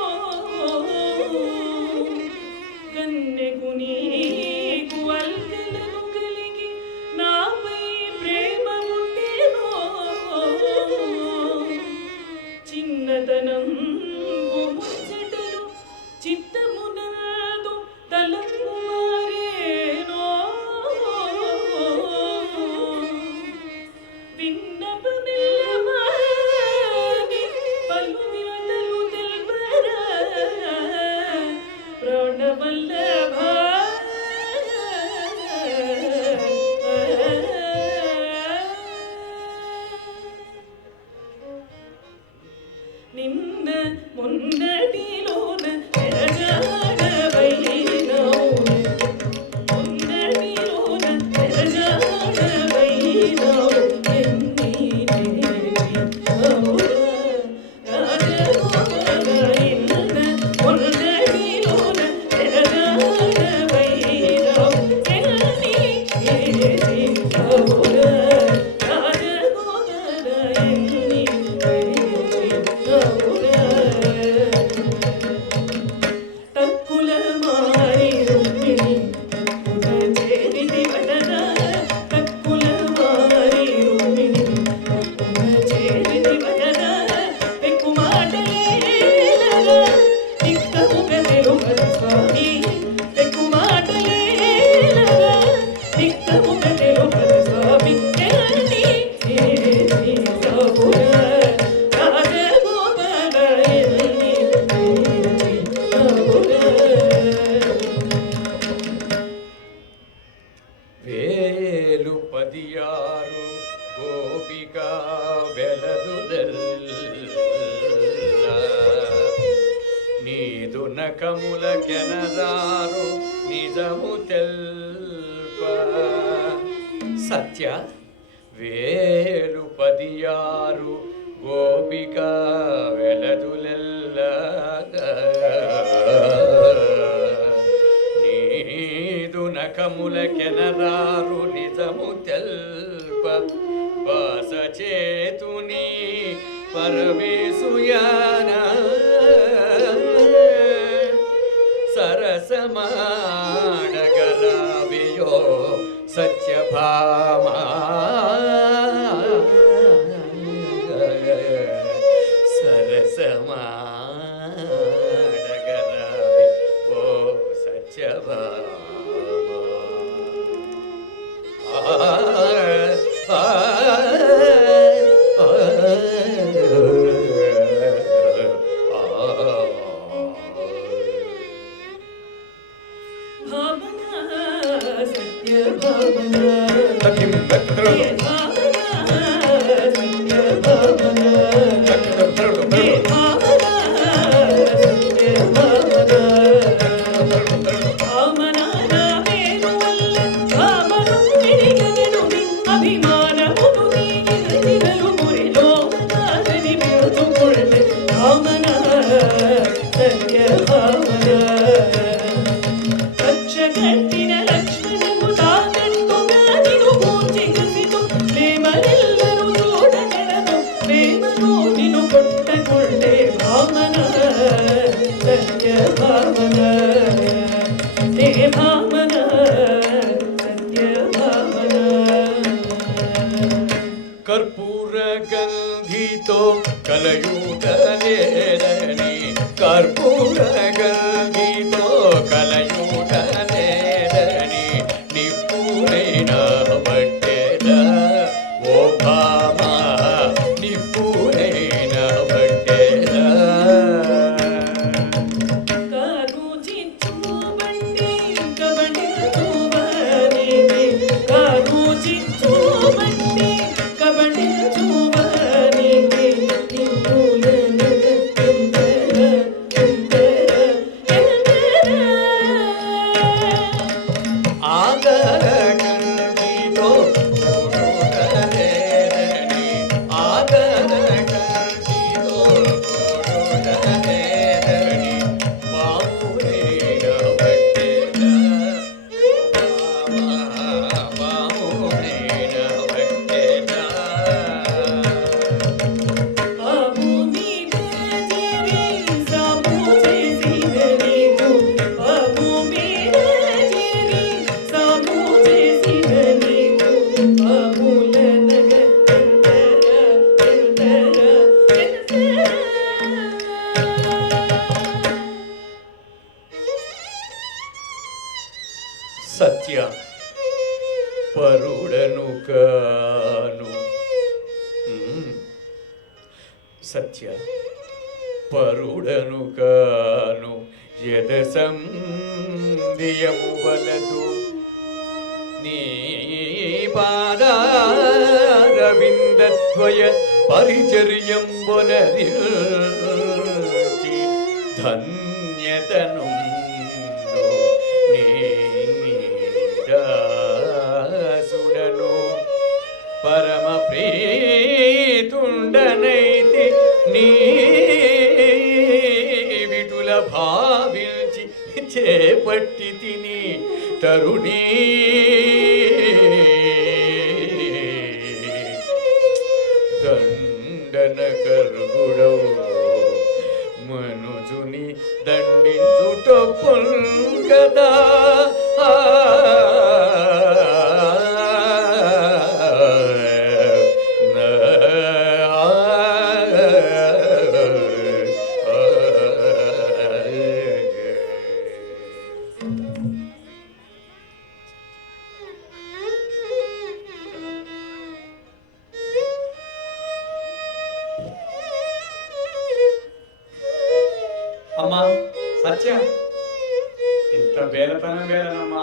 పదియారు గోపిక వెలదులెల్ల నీదు నకముల కెనరారు నిజము తెల్ప సత్య వేలు పదియారు గోపిక వెలదులెల్ల నీదు నకముల కెనరారు నిజము తెల్ప వాస చేతుని పరమేశుయాన సరసమాడగరావియో సత్యభామా సరసమాడగరావి ఓ సత్యభామా భావన సత్య భావన తథిం తత్ర ఏ భావన సత్య భావన ఏ భావన సత్య భావన భావనాన వేరువల్ల భావనం విడిగనెనుని అభిమానమును నీగిరలు మురిలో నాదని పిలుచుకొళ్ళె భావన సత్య భావన రక్షగట్టిన లక్ష్మణము తాకట్టుగా నిను పూజించితు ప్రేమలెల్లరూ చూడగలదు ప్రేమలో నిను కొట్టకొళ్ళే భావన సత్య భావన ఏ భావన సత్య భావన కర్పూర గంధితో కలయుటలేదని కర్పూర గంధితో కలయుటలేదని నిప్పురైన బట్టెదా ఓ భామా నిప్పురైన బట్టెదా కారు చిచ్చుబండి కబడి చూవనికి కారు చిచ్చుబండి కబడి చూవనికి నిప్పులను ఎంతర ఎంతర ఎంతర ఆగర గంధితో కూడుటలేదని ఆగర గంధితో కూడుటలేదని బామురైన బట్టెదా బామురైన బట్టెదా ఆ భూమి చేరి సాము చేసిన నీకు ఆ భూమి చేరి సాము చేసిన నీకు ఆ మూలనగ ఎంతర ఎంతర ఎంతర సత్య పరుడను కాను సత్య పరుడను కాను యద సంధియము వలదు నీ పాదారవిందద్వయ పరిచర్యం వలది ధన్యతను నీడాసుడను పరమ ప్రీతుండనైతి నీ విటుల భావించి చేపట్టి తిని తరుణీ దండన కరుగుడవు మనుజుని దండించుటొప్పుల్ కదా అమ్మా సత్య ఇంత వేలతనం వేలనమ్మా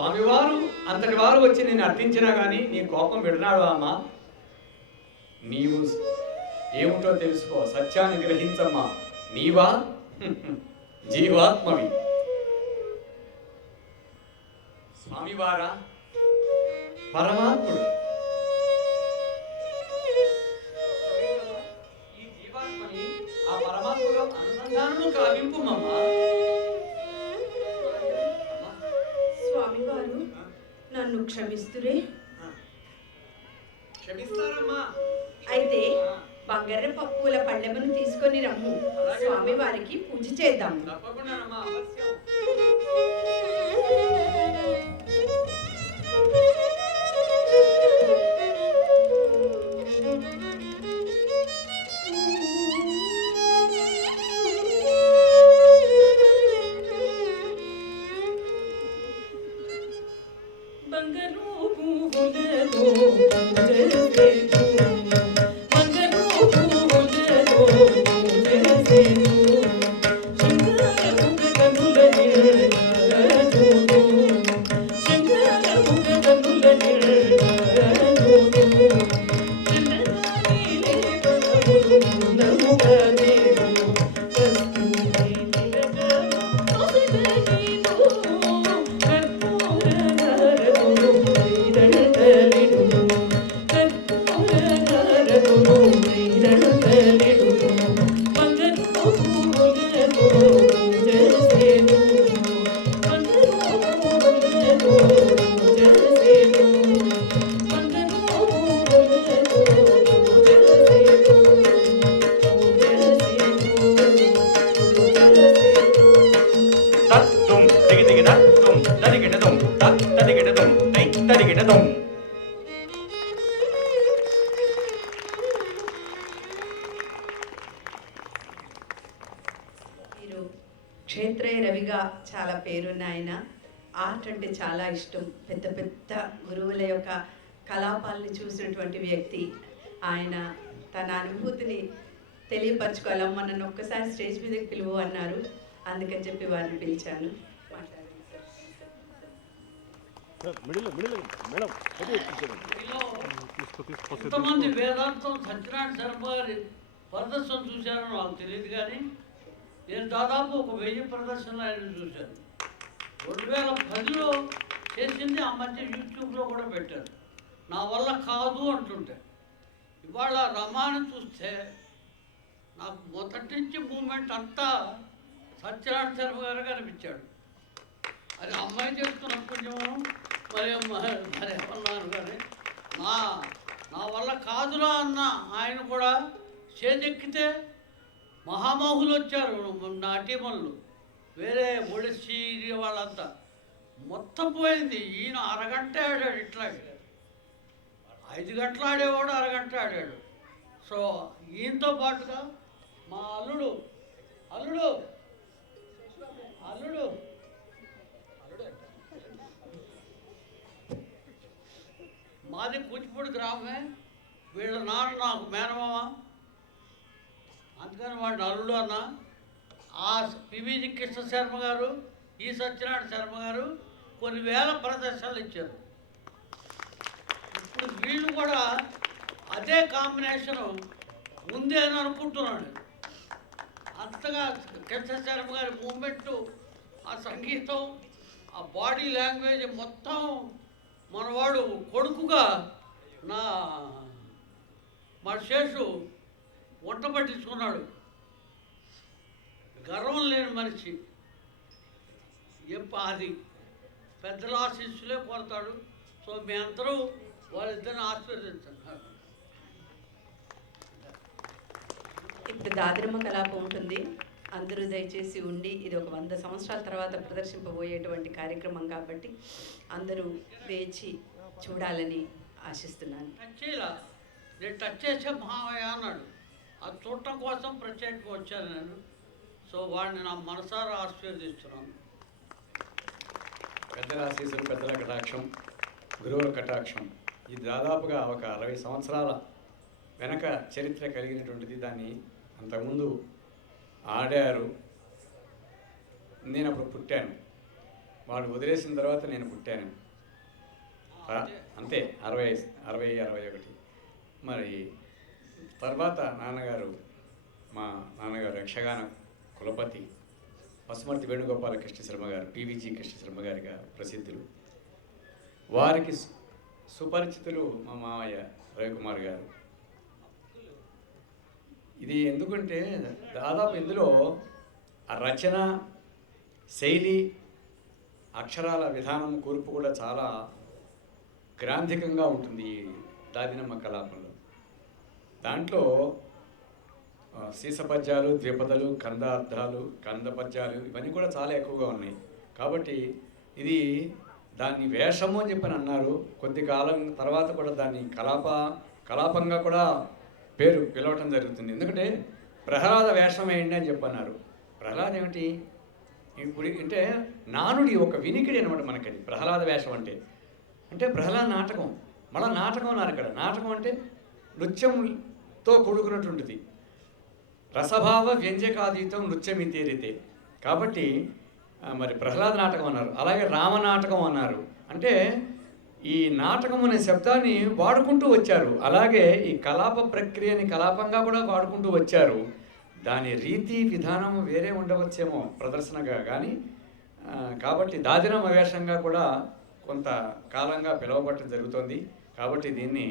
స్వామివారు అంతటి వారు వచ్చి నేను అర్థించినా కానీ నీ కోపం విడనాడు అమ్మా. నీవు ఏమిటో తెలుసుకో, సత్యాన్ని గ్రహించమ్మా. నీవా జీవాత్మవి. స్వామివారా పరమాత్ముడు. ఈ జీవాత్మని ఆ పరమాత్మలో అనుసంధానము కావింపుమమ్మా. స్వామివారు నన్ను క్షమిస్తురే. క్షమిస్తారమ్మా. అయితే బంగారం పప్పుల పళ్ళెమును తీసుకొని రమ్ము, స్వామివారికి పూజ చేద్దాం. తప్పకుండానమ్మా, అవశ్యం. బంగారు పువ్వులతో పూజసేను, బంగారు పువ్వులతో పూజసేను, శృంగారముగ కనుల నిండజోను, శృంగారముగ కనుల నిండజోను, చిన్నదాని లేపనములు నముగా నేను, కస్తూరి తిలకము ఒసగనిను, కర్పూరహారమును శ్రీదండలిడును, కర్పూరహారమును శ్రీదండలిడును, బంగారు పువ్వులతో పూజసేను, బంగారు పువ్వులతో పూజసేను, బంగారు పువ్వులతో పూజసేను, తత్తుం దిగి తత్తుం తరిగిడదుం తరిగిడదుం తరిగిడదుం. మీరు క్షేత్రయ రవిగా చాలా పేరున్న ఆయన. ఆర్ట్ అంటే చాలా ఇష్టం. పెద్ద పెద్ద గురువుల యొక్క కలాపాలని చూసినటువంటి వ్యక్తి ఆయన. తన అనుభూతిని తెలియపరచుకోవాలమ్మ, నన్ను ఒక్కసారి స్టేజ్ మీదకి పిలువు అన్నారు. అందుకని చెప్పి వారిని పిలిచాను. మాట్లాడండి సార్. ఎంతమంది వేదాంతం సత్యనారాయణ శర్మ గారి ప్రదర్శన చూశారో నాకు తెలియదు, కానీ నేను దాదాపు ఒక 1000 ప్రదర్శనలు ఆయన చూశాను. 2010లో చేసింది ఆ మధ్య యూట్యూబ్లో కూడా పెట్టారు. నా వల్ల కాదు అంటుంటే ఇవాళ రమాని చూస్తే నాకు మొదటి నుంచి మూమెంట్ అంతా సత్యనారాయణ శర్మ గారు కనిపించాడు. అది అమ్మాయి చేస్తున్న కొంచెము మరేమన్నారు కానీ నా వల్ల కాదురా అన్న ఆయన కూడా చేజెక్కితే మహామహులు వచ్చారు, నాట్యమల్లు, వేరే ఒడిస్సీ వాళ్ళంతా. మొత్తం పోయింది. ఈయన అరగంట ఆడాడు, ఇట్లాగే 5 గంటలు ఆడేవాడు అరగంట ఆడాడు. సో ఈయనతో పాటుగా మా అల్లుడు అల్లుడు అల్లుడు మాది కూచిపూడి గ్రామమే. వీళ్ళ నాన్న నాకు మేనమామ, అందుకని వాడిని అల్లుడు అన్న. ఆ పివిజి కృష్ణ శర్మ గారు, ఈ సత్యనారాయణ శర్మ గారు కొన్ని వేల ప్రదర్శనలు ఇచ్చారు. ఇప్పుడు వీళ్ళు కూడా అదే కాంబినేషను ఉంది అని అనుకుంటున్నాడు. అంతగా కృష్ణ శర్మ గారి మూమెంటు, ఆ సంగీతం, ఆ బాడీ లాంగ్వేజ్ మొత్తం మనవాడు కొడుకుగా మా శేషు వంట పట్టించుకున్నాడు. గర్వం లేని మనిషి. అది పెద్దల ఆశీస్సులే కోరతాడు. సో మీ అందరూ వాళ్ళిద్దరిని ఆశీర్వదించండి. ఇప్పుడు దాదరమ్మ కలాపం ఉంటుంది. అందరూ దయచేసి ఉండి, ఇది ఒక 100 సంవత్సరాల తర్వాత ప్రదర్శింపబోయేటువంటి కార్యక్రమం కాబట్టి అందరూ వేచి చూడాలని ఆశిస్తున్నాను. టచ్ చేయలా, నేను టచ్ చేసే మహావయ్య అన్నాడు. అది చూడటం కోసం ప్రత్యేకంగా వచ్చాను నేను. సో వాడిని నా మనసారా ఆశీర్వదిస్తున్నాను. పెద్దల ఆశీస్సులు, పెద్దల కటాక్షం, గురువుల కటాక్షం. ఇది దాదాపుగా ఒక 60 సంవత్సరాల వెనక చరిత్ర కలిగినటువంటిది. దాన్ని అంతకుముందు ఆడారు. నేను అప్పుడు పుట్టాను. వాడు వదిలేసిన తర్వాత నేను పుట్టాను. అంతే 61. మరి తర్వాత మా నాన్నగారు యక్షగాన కులపతి పసుమర్తి వేణుగోపాల కృష్ణ శర్మ గారు, పివిజి కృష్ణ శర్మ గారిగా ప్రసిద్ధులు. వారికి సుపరిచితులు మా మామయ్య రవికుమార్ గారు. ఇది ఎందుకంటే దాదాపు ఇందులో ఆ రచన శైలి, అక్షరాల విధానం, కూర్పు కూడా చాలా గ్రాంధికంగా ఉంటుంది ఈ దాదినమ్మ కలాపంలో. దాంట్లో సీసపద్యాలు, ద్విపదలు, కందార్థాలు, కందపద్యాలు ఇవన్నీ కూడా చాలా ఎక్కువగా ఉన్నాయి. కాబట్టి ఇది దాన్ని వేషము అని చెప్పని అన్నారు. కొద్ది కాలం తర్వాత కూడా దాన్ని కలాపంగా కూడా పేరు పిలవటం జరుగుతుంది. ఎందుకంటే ప్రహ్లాద వేషం వేయండి అని చెప్పన్నారు. ప్రహ్లాద్ ఏమిటి ఇప్పుడు అంటే నానుడి ఒక వినికిడి అనమాట మనకది. ప్రహ్లాద వేషం అంటే ప్రహ్లాద నాటకం. మళ్ళీ నాటకం అన్నారు ఇక్కడ. నాటకం అంటే నృత్యంతో కూడుకున్నటువంటిది. రసభావ వ్యంజకాతీతం నృత్యమితేరితే. కాబట్టి మరి ప్రహ్లాద నాటకం అన్నారు. అలాగే రామనాటకం అన్నారు. అంటే ఈ నాటకం అనే శబ్దాన్ని వాడుకుంటూ వచ్చారు. అలాగే ఈ కలాప ప్రక్రియని కలాపంగా కూడా వాడుకుంటూ వచ్చారు. దాని రీతి విధానం వేరే ఉండవచ్చేమో ప్రదర్శనగా, కానీ కాబట్టి దాదినమ్మ వేషంగా కూడా కొంత కాలంగా పిలువబట్టడం జరుగుతుంది. కాబట్టి దీన్ని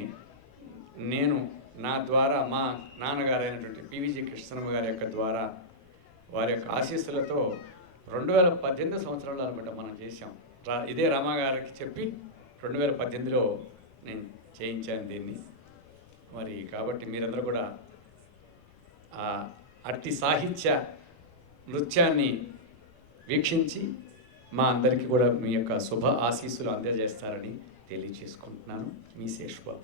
నేను నా ద్వారా మా నాన్నగారు అయినటువంటి పివిజి కృష్ణమ్మ గారి యొక్క ద్వారా వారి యొక్క ఆశీస్సులతో 2018 సంవత్సరంలో అనుకుంటా మనం చేసాం. ఇదే రామా గారికి చెప్పి 2018లో నేను చేయించాను దీన్ని. మరి కాబట్టి మీరందరూ కూడా అట్టి సాహిత్య నృత్యాన్ని వీక్షించి మా అందరికీ కూడా మీ యొక్క శుభ ఆశీస్సులు అందజేస్తారని తెలియజేసుకుంటున్నాను. మీ శేష్ బాబు.